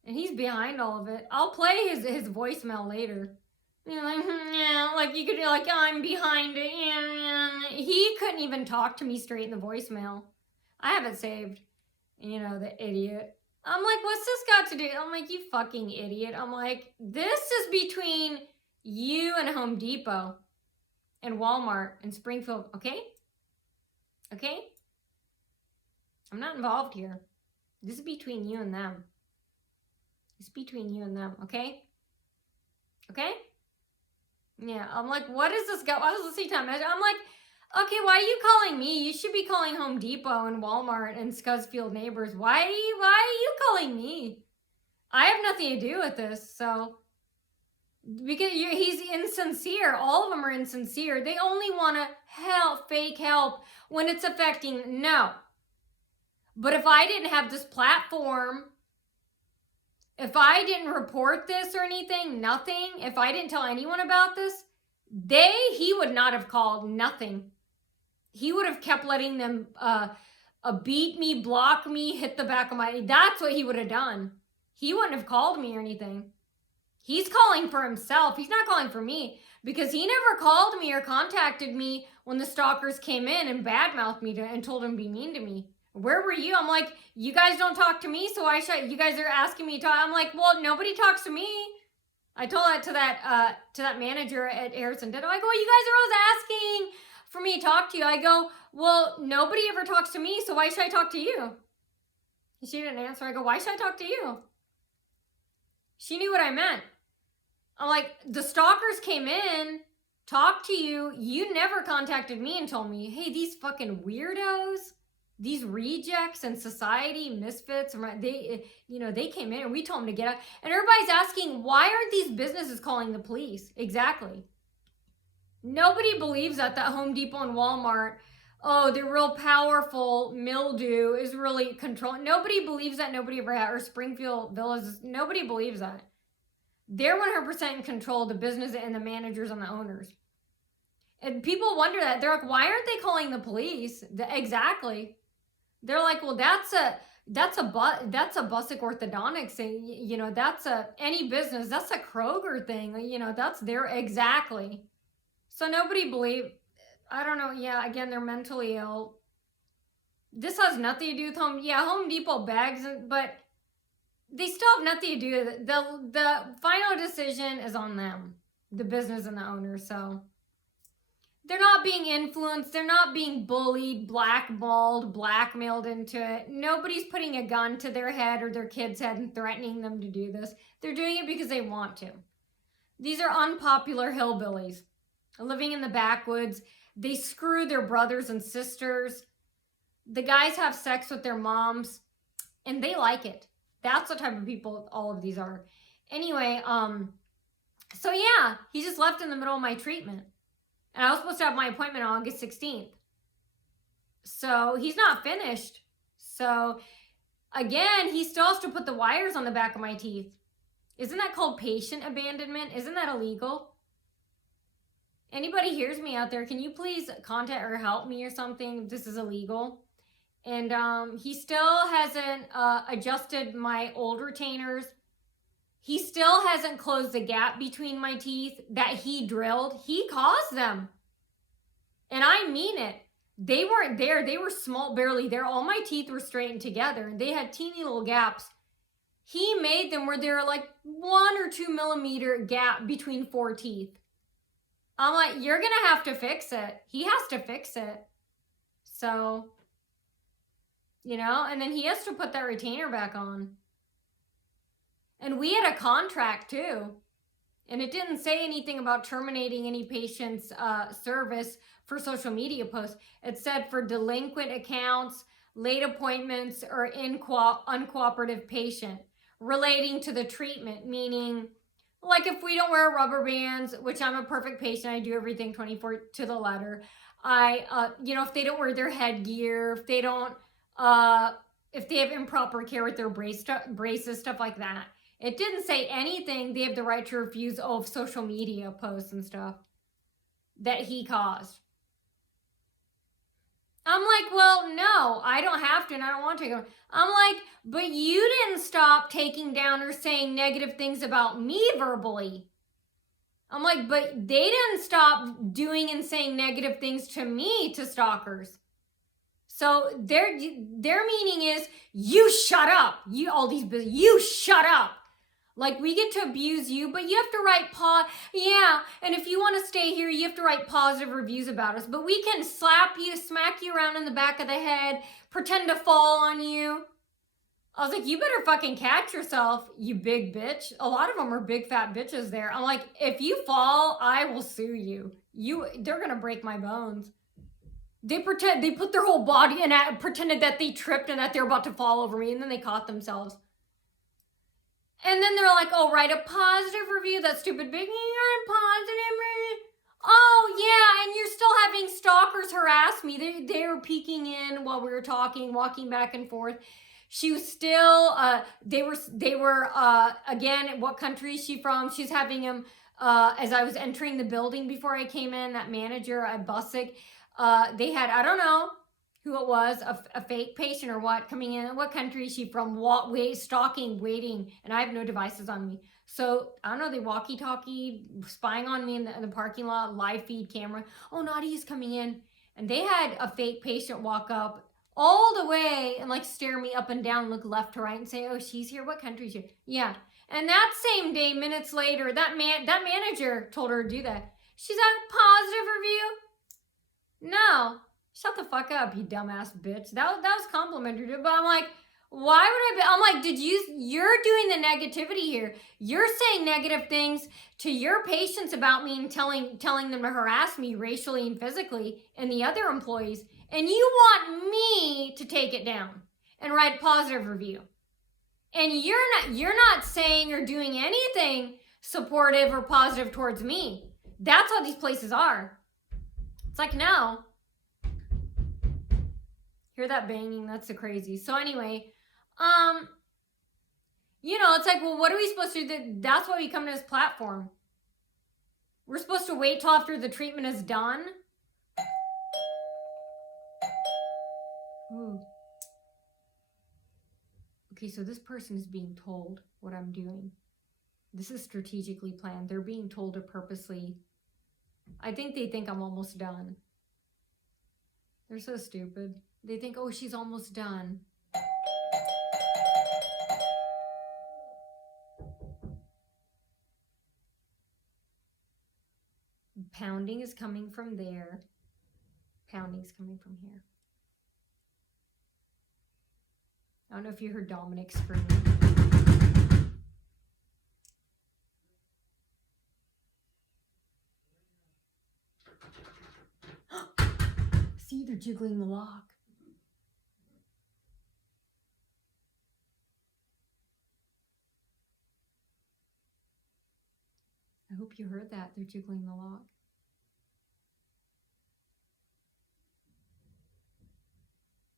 he's behind all of it. I'll play his voicemail later. Like you could be like, I'm behind it. He couldn't even talk to me straight in the voicemail. I have it saved. The idiot. I'm like, what's this got to do? I'm like, you fucking idiot. I'm like, this is between you and Home Depot and Walmart and Springfield, okay? Okay? I'm not involved here. This is between you and them. It's between you and them, okay? Okay? Yeah, I'm like, what is this guy? I was listening to him. I'm like, okay, why are you calling me? You should be calling Home Depot and Walmart and Scuzfield neighbors. Why are you calling me? I have nothing to do with this, so because he's insincere. All of them are insincere. They only want to help, fake help when it's affecting. No. But if I didn't have this platform, if I didn't report this or anything, nothing, if I didn't tell anyone about this, he would not have called, nothing. He would have kept letting them beat me, block me, hit the back of my, that's what he would have done. He wouldn't have called me or anything. He's calling for himself. He's not calling for me because he never called me or contacted me when the stalkers came in and badmouthed me and told him to be mean to me. Where were you? I'm like, you guys don't talk to me, so why should you guys are asking me to talk? I'm like, well, nobody talks to me. I told that to that manager at Harrison Dental. I go, well, you guys are always asking for me to talk to you. I go, well, nobody ever talks to me, so why should I talk to you? She didn't answer. I go, why should I talk to you? She knew what I meant. I'm like, the stalkers came in, talked to you. You never contacted me and told me, hey, these fucking weirdos, these rejects in society, misfits, they came in and we told them to get out. And everybody's asking, why aren't these businesses calling the police? Exactly. Nobody believes that Home Depot and Walmart, oh, they're real powerful. Mildew is really controlling. Nobody believes that. Nobody ever had, or Springfield Villas. Nobody believes that. They're 100% in control of the business and the managers and the owners. And people wonder that. They're like, why aren't they calling the police? Exactly. They're like, well, that's a Busick Orthodontics thing. That's any business. That's a Kroger thing. That's their, exactly. So nobody I don't know. Yeah, again, they're mentally ill. This has nothing to do with Home Depot bags, but they still have nothing to do with it. The final decision is on them, the business and the owner. So they're not being influenced. They're not being bullied, blackballed, blackmailed into it. Nobody's putting a gun to their head or their kid's head and threatening them to do this. They're doing it because they want to. These are unpopular hillbillies living in the backwoods. They screw their brothers and sisters. The guys have sex with their moms, and they like it. That's the type of people all of these are. Anyway, so yeah, he just left in the middle of my treatment. And I was supposed to have my appointment on August 16th. So he's not finished. So again, he still has to put the wires on the back of my teeth. Isn't that called patient abandonment? Isn't that illegal? Anybody hears me out there, can you please contact or help me or something? This is illegal. And he still hasn't adjusted my old retainers. He still hasn't closed the gap between my teeth that he drilled. He caused them. And I mean it. They weren't there. They were small, barely there. All my teeth were straightened together. And they had teeny little gaps. He made them where there were like 1 or 2 millimeter gap between 4 teeth. I'm like, you're going to have to fix it. He has to fix it. So, and then he has to put that retainer back on. And we had a contract too. And it didn't say anything about terminating any patient's service for social media posts. It said for delinquent accounts, late appointments, or uncooperative patient relating to the treatment, meaning like if we don't wear rubber bands, which I'm a perfect patient, I do everything 24 to the letter. If they don't wear their headgear, if they don't, if they have improper care with their braces, stuff like that. It didn't say anything. They have the right to refuse social media posts and stuff that he caused. I'm like, well, no, I don't have to and I don't want to. I'm like, but you didn't stop taking down or saying negative things about me verbally. I'm like, but they didn't stop doing and saying negative things to me, to stalkers. So their meaning is, you shut up. You shut up. Like, we get to abuse you, but you have to write yeah, and if you want to stay here, you have to write positive reviews about us. But we can slap you, smack you around in the back of the head, pretend to fall on you. I was like, you better fucking catch yourself, you big bitch. A lot of them are big fat bitches there. I'm like, if you fall, I will sue you. They're gonna break my bones. They put their whole body in it, pretended that they tripped and that they're about to fall over me, and then they caught themselves. And then they're like, oh, write a positive review. That stupid big, positive review. Oh, yeah, and you're still having stalkers harass me. They were peeking in while we were talking, walking back and forth. She was still, they were again, what country is she from? She's having him, as I was entering the building before I came in, that manager at Busick, they had, I don't know who it was, a fake patient or what, coming in. What country is she from? Stalking, waiting, and I have no devices on me. So, I don't know, they walkie-talkie, spying on me in the parking lot, live feed camera. Oh, Nadia's coming in. And they had a fake patient walk up all the way and like stare me up and down, look left to right and say, oh, she's here. What country is she? Yeah. And that same day, minutes later, that manager told her to do that. She's a positive review? No. Shut the fuck up, you dumbass bitch. That was complimentary, but I'm like, why would I be? I'm like, you're doing the negativity here. You're saying negative things to your patients about me and telling them to harass me racially and physically and the other employees. And you want me to take it down and write a positive review. And you're not saying or doing anything supportive or positive towards me. That's how these places are. It's like, no. Hear that banging? That's so crazy. So anyway, it's like, well, what are we supposed to do? That's why we come to this platform. We're supposed to wait till after the treatment is done. Ooh. Okay, so this person is being told what I'm doing. This is strategically planned. They're being told to purposely. I think they think I'm almost done. They're so stupid. They think, oh, she's almost done. Pounding is coming from there. Pounding is coming from here. I don't know if you heard Dominic scream. See, they're jiggling the lock. I hope you heard that. They're jiggling the lock.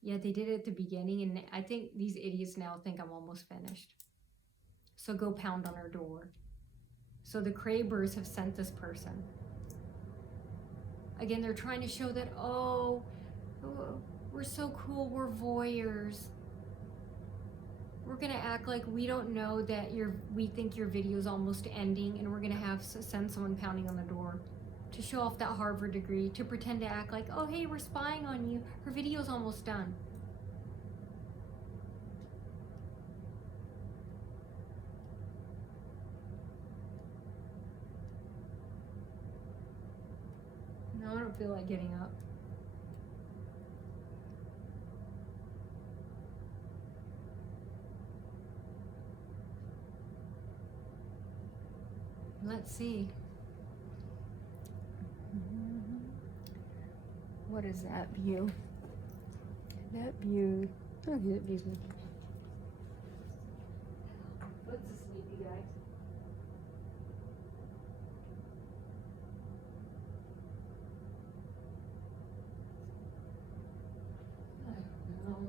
Yeah, they did it at the beginning, and I think these idiots now think I'm almost finished. So go pound on our door. So the Cravers have sent this person. Again, they're trying to show that, oh, we're so cool, we're voyeurs. We're gonna act like we don't know that we think your video is almost ending, and we're gonna send someone pounding on the door to show off that Harvard degree, to pretend to act like, oh, hey, we're spying on you. Her video's almost done. No, I don't feel like getting up. Let's see. What is that view? That view. Oh, that view. What's a sleepy guy? I don't know.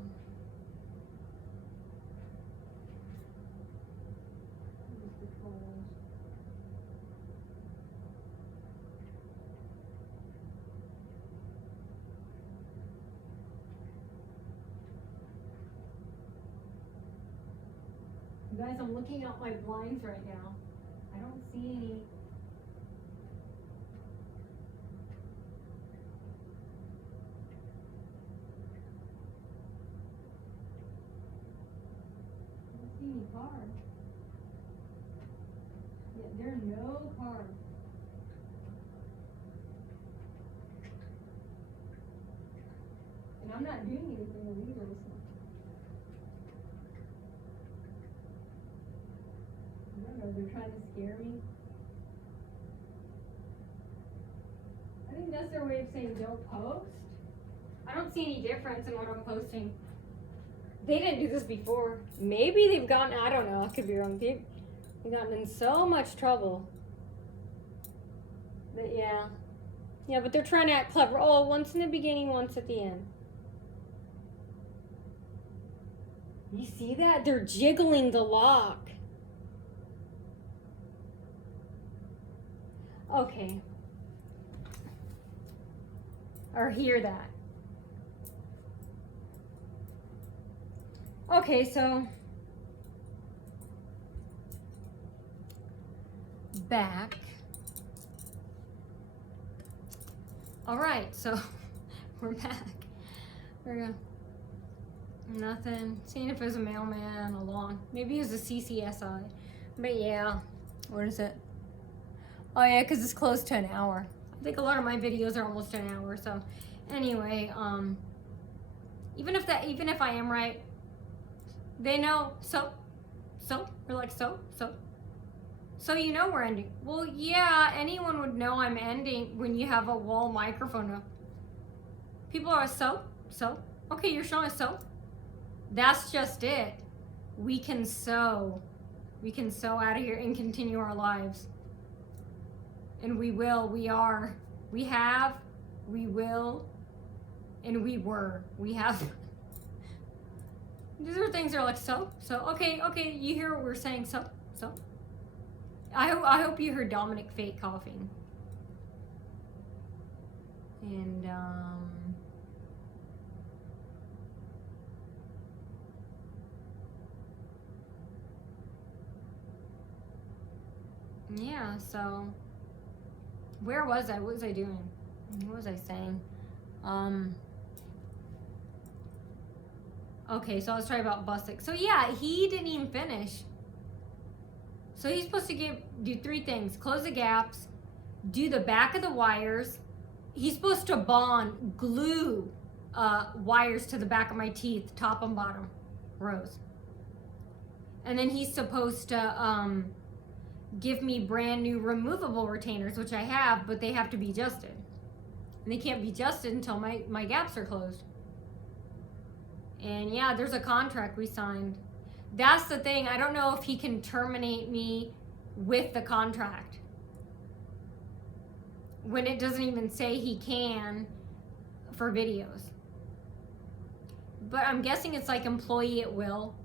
You guys, I'm looking out my blinds right now. I don't see any. I'm not doing anything illegal. So. I don't know, they're trying to scare me. I think that's their way of saying don't post. I don't see any difference in what I'm posting. They didn't do this before. Maybe they've gotten, I don't know, I could be wrong. They've gotten in so much trouble. But yeah. Yeah, but they're trying to act clever. Oh, once in the beginning, once at the end. You see that? They're jiggling the lock. Okay. Or hear that. Okay, so back. All right, so we're back. We're gonna nothing. Seeing if there's a mailman along. Maybe it was a CCSI. But yeah, what is it? Oh yeah, because it's close to an hour. I think a lot of my videos are almost an hour. So anyway, even if I am right, they know. So we're like so you know we're ending. Well, yeah, anyone would know I'm ending when you have a wall microphone up. People are so. Okay, you're showing us so. That's just it. We can sew out of here and continue our lives. And we will, we are, we have, we will, and we were. We have. These are things that are like so. Okay, you hear what we're saying, so. I hope you heard Dominic fake coughing. And, yeah, so where was I? What was I doing? What was I saying? Okay, so I was talking about busing. So yeah, he didn't even finish. So he's supposed to do three things: close the gaps, do the back of the wires. He's supposed to glue wires to the back of my teeth, top and bottom rows. And then he's supposed to give me brand new removable retainers, which I have, but they have to be adjusted. And they can't be adjusted until my gaps are closed. And yeah, there's a contract we signed. That's the thing. I don't know if he can terminate me with the contract when it doesn't even say he can for videos. But I'm guessing it's like employee at will.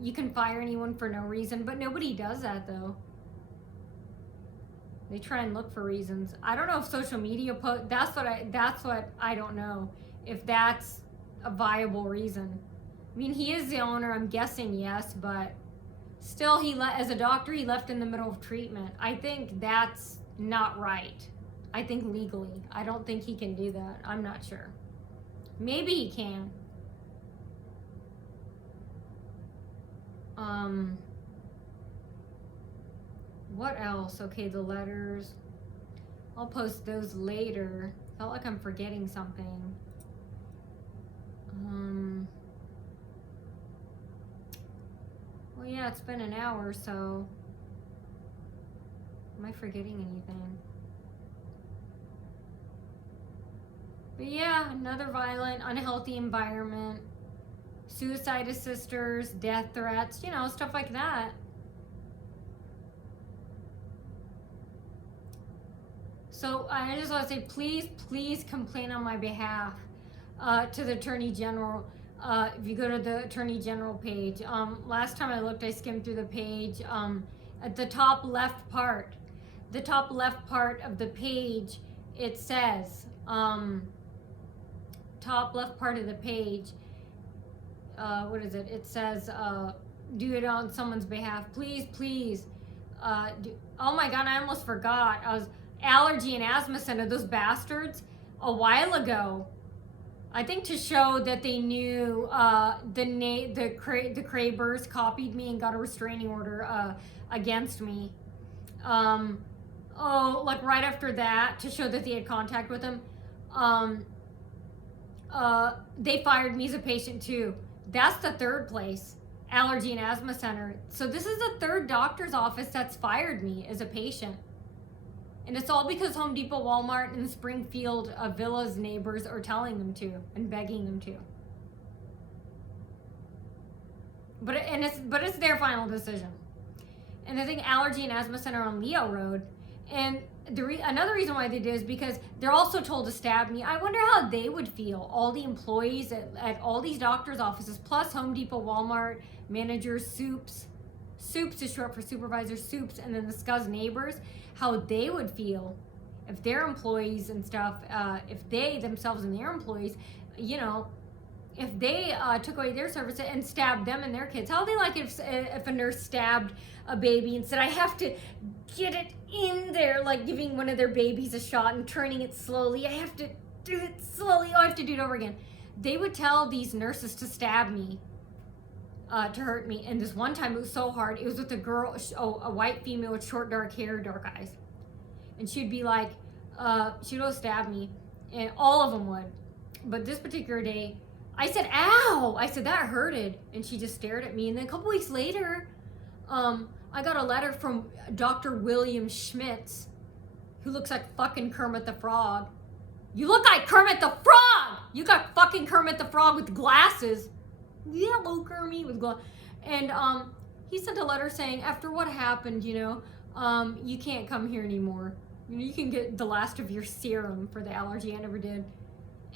You can fire anyone for no reason, but nobody does that though. They try and look for reasons. I don't know if social media that's what I don't know. If that's a viable reason. I mean, he is the owner, I'm guessing yes, but still as a doctor, he left in the middle of treatment. I think that's not right. I think legally. I don't think he can do that. I'm not sure. Maybe he can. What else? Okay, the letters. I'll post those later. Felt like I'm forgetting something. Well, yeah, it's been an hour, so am I forgetting anything? But yeah, another violent, unhealthy environment. Suicide assisters, death threats, stuff like that. So I just want to say, please complain on my behalf to the Attorney General. If you go to the Attorney General page, last time I looked, I skimmed through the page. At the top left part of the page, it says, top left part of the page, what is it? It says, do it on someone's behalf. Please. Oh my God, I almost forgot. I was Allergy and Asthma Center, those bastards, a while ago. I think to show that they knew the Crabers copied me and got a restraining order against me. Like right after that, to show that they had contact with him. they fired me as a patient too. That's the third place, Allergy and Asthma Center. So this is the third doctor's office that's fired me as a patient. And it's all because Home Depot, Walmart, and Springfield Villas neighbors are telling them to and begging them to. But it's their final decision. And I think Allergy and Asthma Center on Leo Road. And another reason why they did is because they're also told to stab me. I wonder how they would feel, all the employees at all these doctors' offices, plus Home Depot, Walmart, managers, soups. Soups is short for supervisors, soups, and then the SCUS neighbors, how they would feel if their employees and stuff, if they themselves and their employees, you know, if they took away their service and stabbed them and their kids. How would they like if a nurse stabbed a baby and said, I have to get it in there, like giving one of their babies a shot and turning it slowly. I have to do it slowly. Oh, I have to do it over again. They would tell these nurses to stab me, to hurt me. And this one time it was so hard. It was with a girl, a white female with short dark hair, dark eyes. And she'd be like, she'd go stab me. And all of them would. But this particular day, I said, ow! I said, that hurted. And she just stared at me. And then a couple weeks later, I got a letter from Dr. William Schmitz, who looks like fucking Kermit the Frog. You look like Kermit the Frog! You got fucking Kermit the Frog with glasses. Yellow Kermit with glasses. And he sent a letter saying, after what happened, you know, you can't come here anymore. You know, you can get the last of your serum for the allergy. I never did.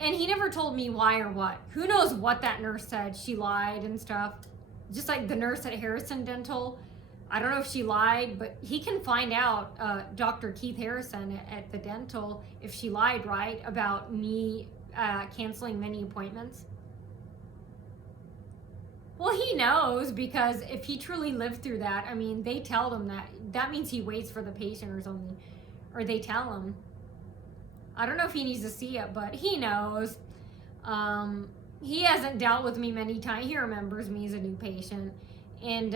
And he never told me why or what. Who knows what that nurse said? She lied and stuff. Just like the nurse at Harrison Dental. I don't know if she lied, but he can find out, Dr. Keith Harrison at the dental, if she lied, right, about me canceling many appointments. Well, he knows, because if he truly lived through that, I mean, they tell them that. That means he waits for the patient or something. Or they tell him. I don't know if he needs to see it, but he knows. He hasn't dealt with me many times. He remembers me as a new patient. And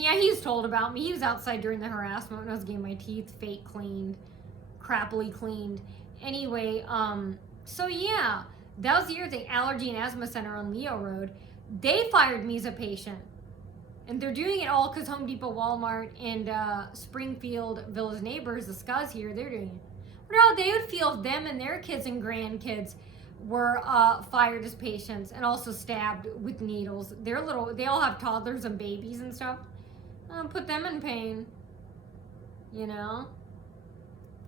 yeah, he was told about me. He was outside during the harassment when I was getting my teeth fake cleaned, crappily cleaned. Anyway, so yeah, that was the other thing. Allergy and Asthma Center on Leo Road. They fired me as a patient. And they're doing it all because Home Depot, Walmart, and Springfield Villas neighbors, the SCUS here, they're doing it. Wonder how they would feel if them and their kids and grandkids were fired as patients and also stabbed with needles. They all have toddlers and babies and stuff. Put them in pain, you know.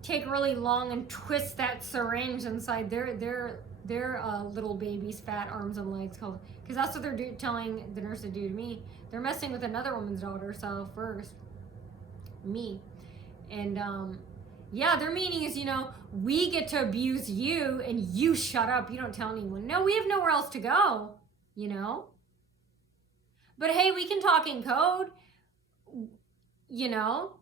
Take really long and twist that syringe inside their little baby's fat arms and legs, because that's what they're telling the nurse to do to me. They're messing with another woman's daughter, so first, me. And yeah, their meaning is, you know, we get to abuse you and you shut up. You don't tell anyone. No, we have nowhere else to go, you know. But hey, we can talk in code, you know.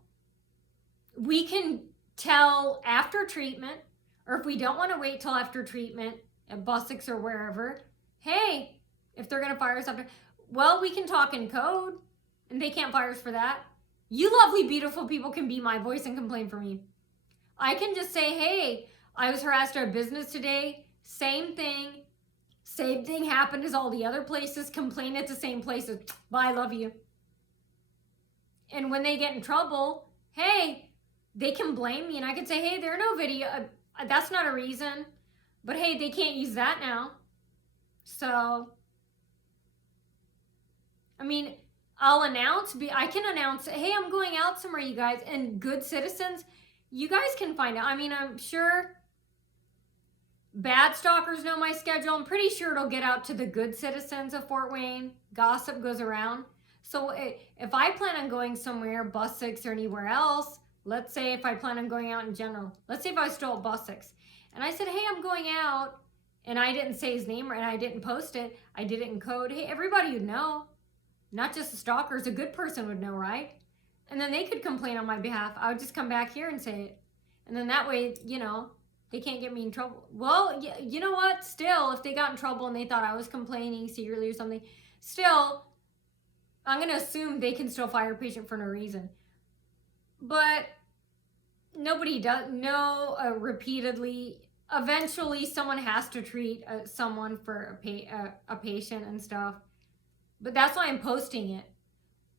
We can tell after treatment, or if we don't want to wait till after treatment at Bussex or wherever, hey, if they're going to fire us after, well, we can talk in code and they can't fire us for that. You lovely, beautiful people can be my voice and complain for me. I can just say, hey, I was harassed at a business today. Same thing. Same thing happened as all the other places. Complain at the same places. Bye, love you. And when they get in trouble, hey, they can blame me. And I can say, hey, there are no video. That's not a reason. But hey, they can't use that now. So, I mean, I can announce, hey, I'm going out somewhere, you guys. And good citizens, you guys can find out. I mean, I'm sure bad stalkers know my schedule. I'm pretty sure it'll get out to the good citizens of Fort Wayne. Gossip goes around. So if I plan on going somewhere, Bussex or anywhere else, let's say if I plan on going out in general, let's say if I was still at Bussex and I said, hey, I'm going out, and I didn't say his name and I didn't post it, I did it in code, hey, everybody would know. Not just the stalkers, a good person would know, right? And then they could complain on my behalf. I would just come back here and say it. And then that way, you know, they can't get me in trouble. Well, you know what? Still, if they got in trouble and they thought I was complaining secretly or something, still, I'm going to assume they can still fire a patient for no reason. But nobody does know repeatedly. eventually someone has to treat someone for a patient and stuff. But that's why I'm posting it,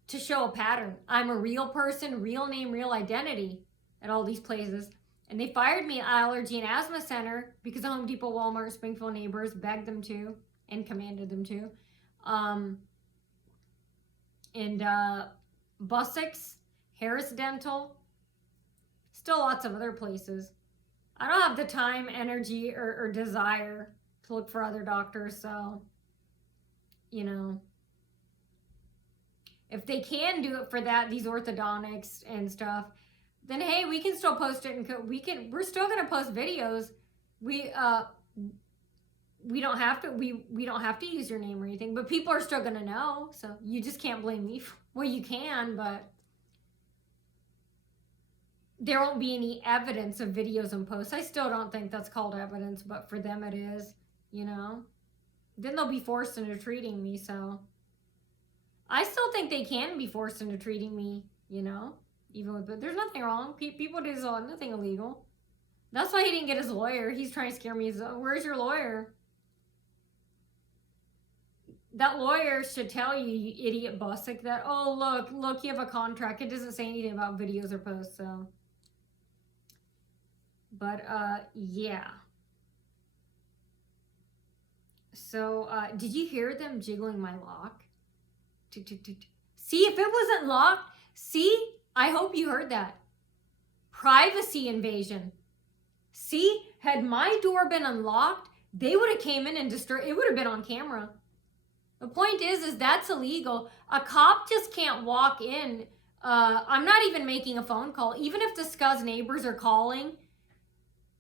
to show a pattern. I'm a real person, real name, real identity at all these places. And they fired me at Allergy and Asthma Center because the Home Depot, Walmart, Springfield neighbors begged them to and commanded them to. Bussex, Harris Dental, still lots of other places. I don't have the time, energy, or desire to look for other doctors, so, you know, if they can do it for that, these orthodontics and stuff, then hey, we can still post it, and we're still gonna post videos. We don't have to use your name or anything, but people are still gonna know, so you just can't blame me. Well, you can, but there won't be any evidence of videos and posts. I still don't think that's called evidence, but for them it is, you know. Then they'll be forced into treating me, so. I still think they can be forced into treating me, you know. Even with, but there's nothing wrong. People do nothing illegal. That's why he didn't get his lawyer. He's trying to scare me. Where's your lawyer? That lawyer should tell you, you idiot Bussick, that, oh, look, you have a contract. It doesn't say anything about videos or posts, so. But, yeah. So, did you hear them jiggling my lock? See, if it wasn't locked, see, I hope you heard that. Privacy invasion. See, had my door been unlocked, they would have came in and destroyed, it would have been on camera. The point is that's illegal. A cop just can't walk in. I'm not even making a phone call. Even if the scuzz neighbors are calling,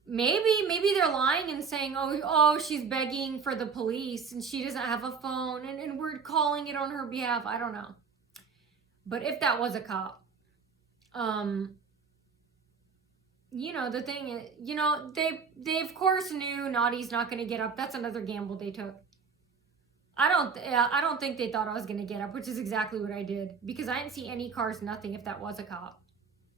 maybe they're lying and saying, oh, she's begging for the police and she doesn't have a phone and we're calling it on her behalf. I don't know. But if that was a cop, you know, the thing is, you know, they of course knew Naughty's not going to get up. That's another gamble they took. I don't think they thought I was going to get up, which is exactly what I did, because I didn't see any cars, nothing, if that was a cop.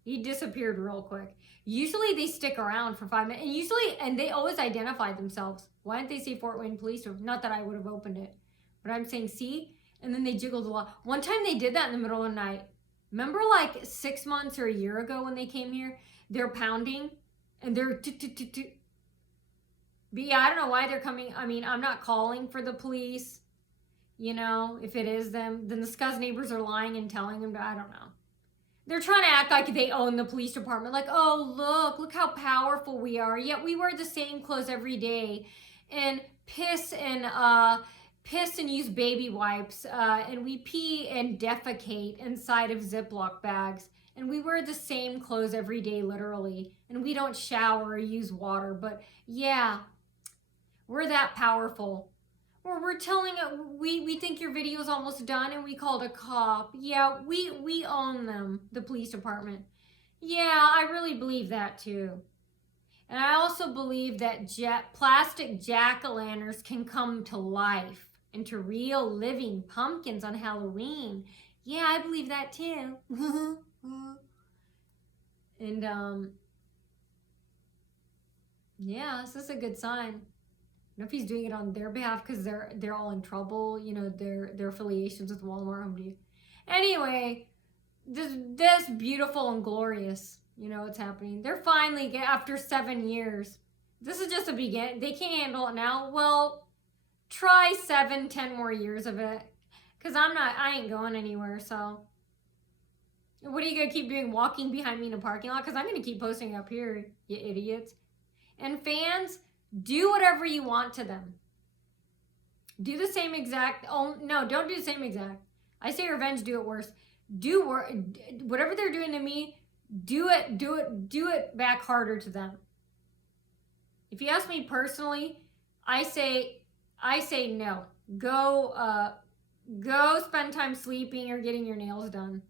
He disappeared real quick. Usually they stick around for 5 minutes, and they always identify themselves. Why didn't they say Fort Wayne Police? Not that I would have opened it, but I'm saying, see? And then they jiggled the lock. One time they did that in the middle of the night. Remember like 6 months or a year ago when they came here? They're pounding, and they're But yeah, I don't know why they're coming. I mean, I'm not calling for the police. You know, if it is them, then the scuzz neighbors are lying and telling them, I don't know. They're trying to act like they own the police department. Like, oh, look how powerful we are. Yet we wear the same clothes every day and piss and use baby wipes. And we pee and defecate inside of Ziploc bags. And we wear the same clothes every day, literally. And we don't shower or use water. But yeah, we're that powerful. Or we're telling it, we think your video's almost done and we called a cop. Yeah, we own them, the police department. Yeah, I really believe that too. And I also believe that plastic jack-o'-lanterns can come to life into real living pumpkins on Halloween. Yeah, I believe that too. And yeah, this is a good sign. I don't know if he's doing it on their behalf because they're all in trouble, you know, their affiliations with Walmart, Home Depot. Anyway, this beautiful and glorious, you know, what's happening. They're finally, after 7 years, this is just a beginning. They can't handle it now. Well, try 7-10 more years of it, because I ain't going anywhere. So what are you gonna keep doing, walking behind me in a parking lot? Because I'm gonna keep posting up here, you idiots. And fans, do whatever you want to them. Do the same exact, oh no, don't do the same exact. I say revenge, do it worse. Whatever they're doing to me, do it back harder to them. If you ask me personally, I say no. Go spend time sleeping or getting your nails done.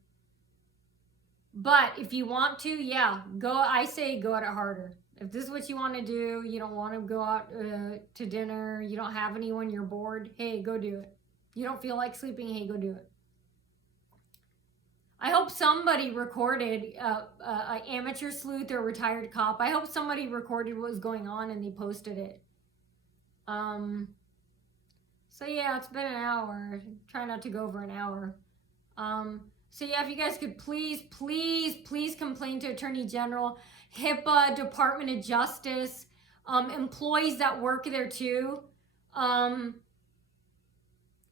But if you want to, yeah, I say go at it harder. If this is what you want to do, you don't want to go out to dinner, you don't have anyone, you're bored, hey, go do it. You don't feel like sleeping, hey, go do it. I hope somebody recorded, an amateur sleuth or retired cop. I hope somebody recorded what was going on and they posted it. So yeah, it's been an hour. Try not to go over an hour. So yeah, if you guys could please complain to Attorney General, HIPAA, Department of Justice, employees that work there too.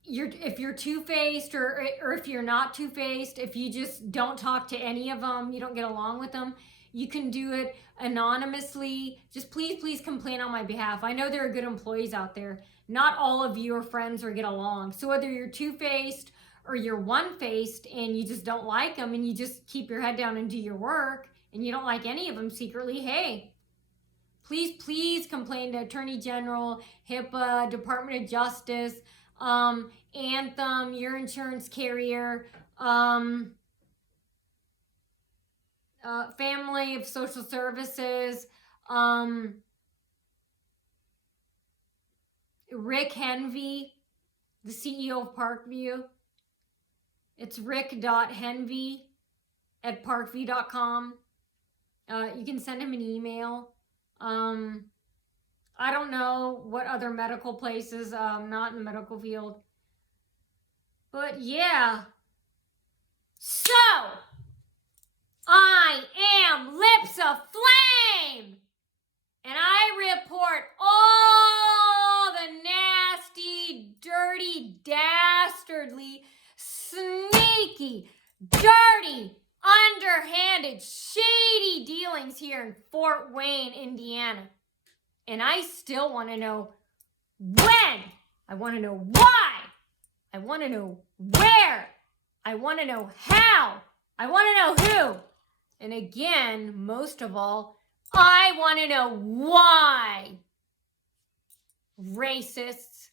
If you're two-faced or if you're not two-faced, if you just don't talk to any of them, you don't get along with them, you can do it anonymously. Just please complain on my behalf. I know there are good employees out there. Not all of you are friends or get along. So whether you're two-faced or you're one-faced and you just don't like them and you just keep your head down and do your work and you don't like any of them secretly, hey, please complain to Attorney General, HIPAA, Department of Justice, Anthem, your insurance carrier, Family of Social Services, Rick Henvey, the CEO of Parkview. It's rick.henvey@parkview.com. You can send him an email. I don't know what other medical places, not in the medical field. But yeah. So, I am Lips of Flame. And I report all the nasty, dirty, dastardly, sneaky, dirty, underhanded, shady dealings here in Fort Wayne, Indiana. And I still want to know when. I want to know why. I want to know where. I want to know how. I want to know who. And again, most of all, I want to know why. Racists.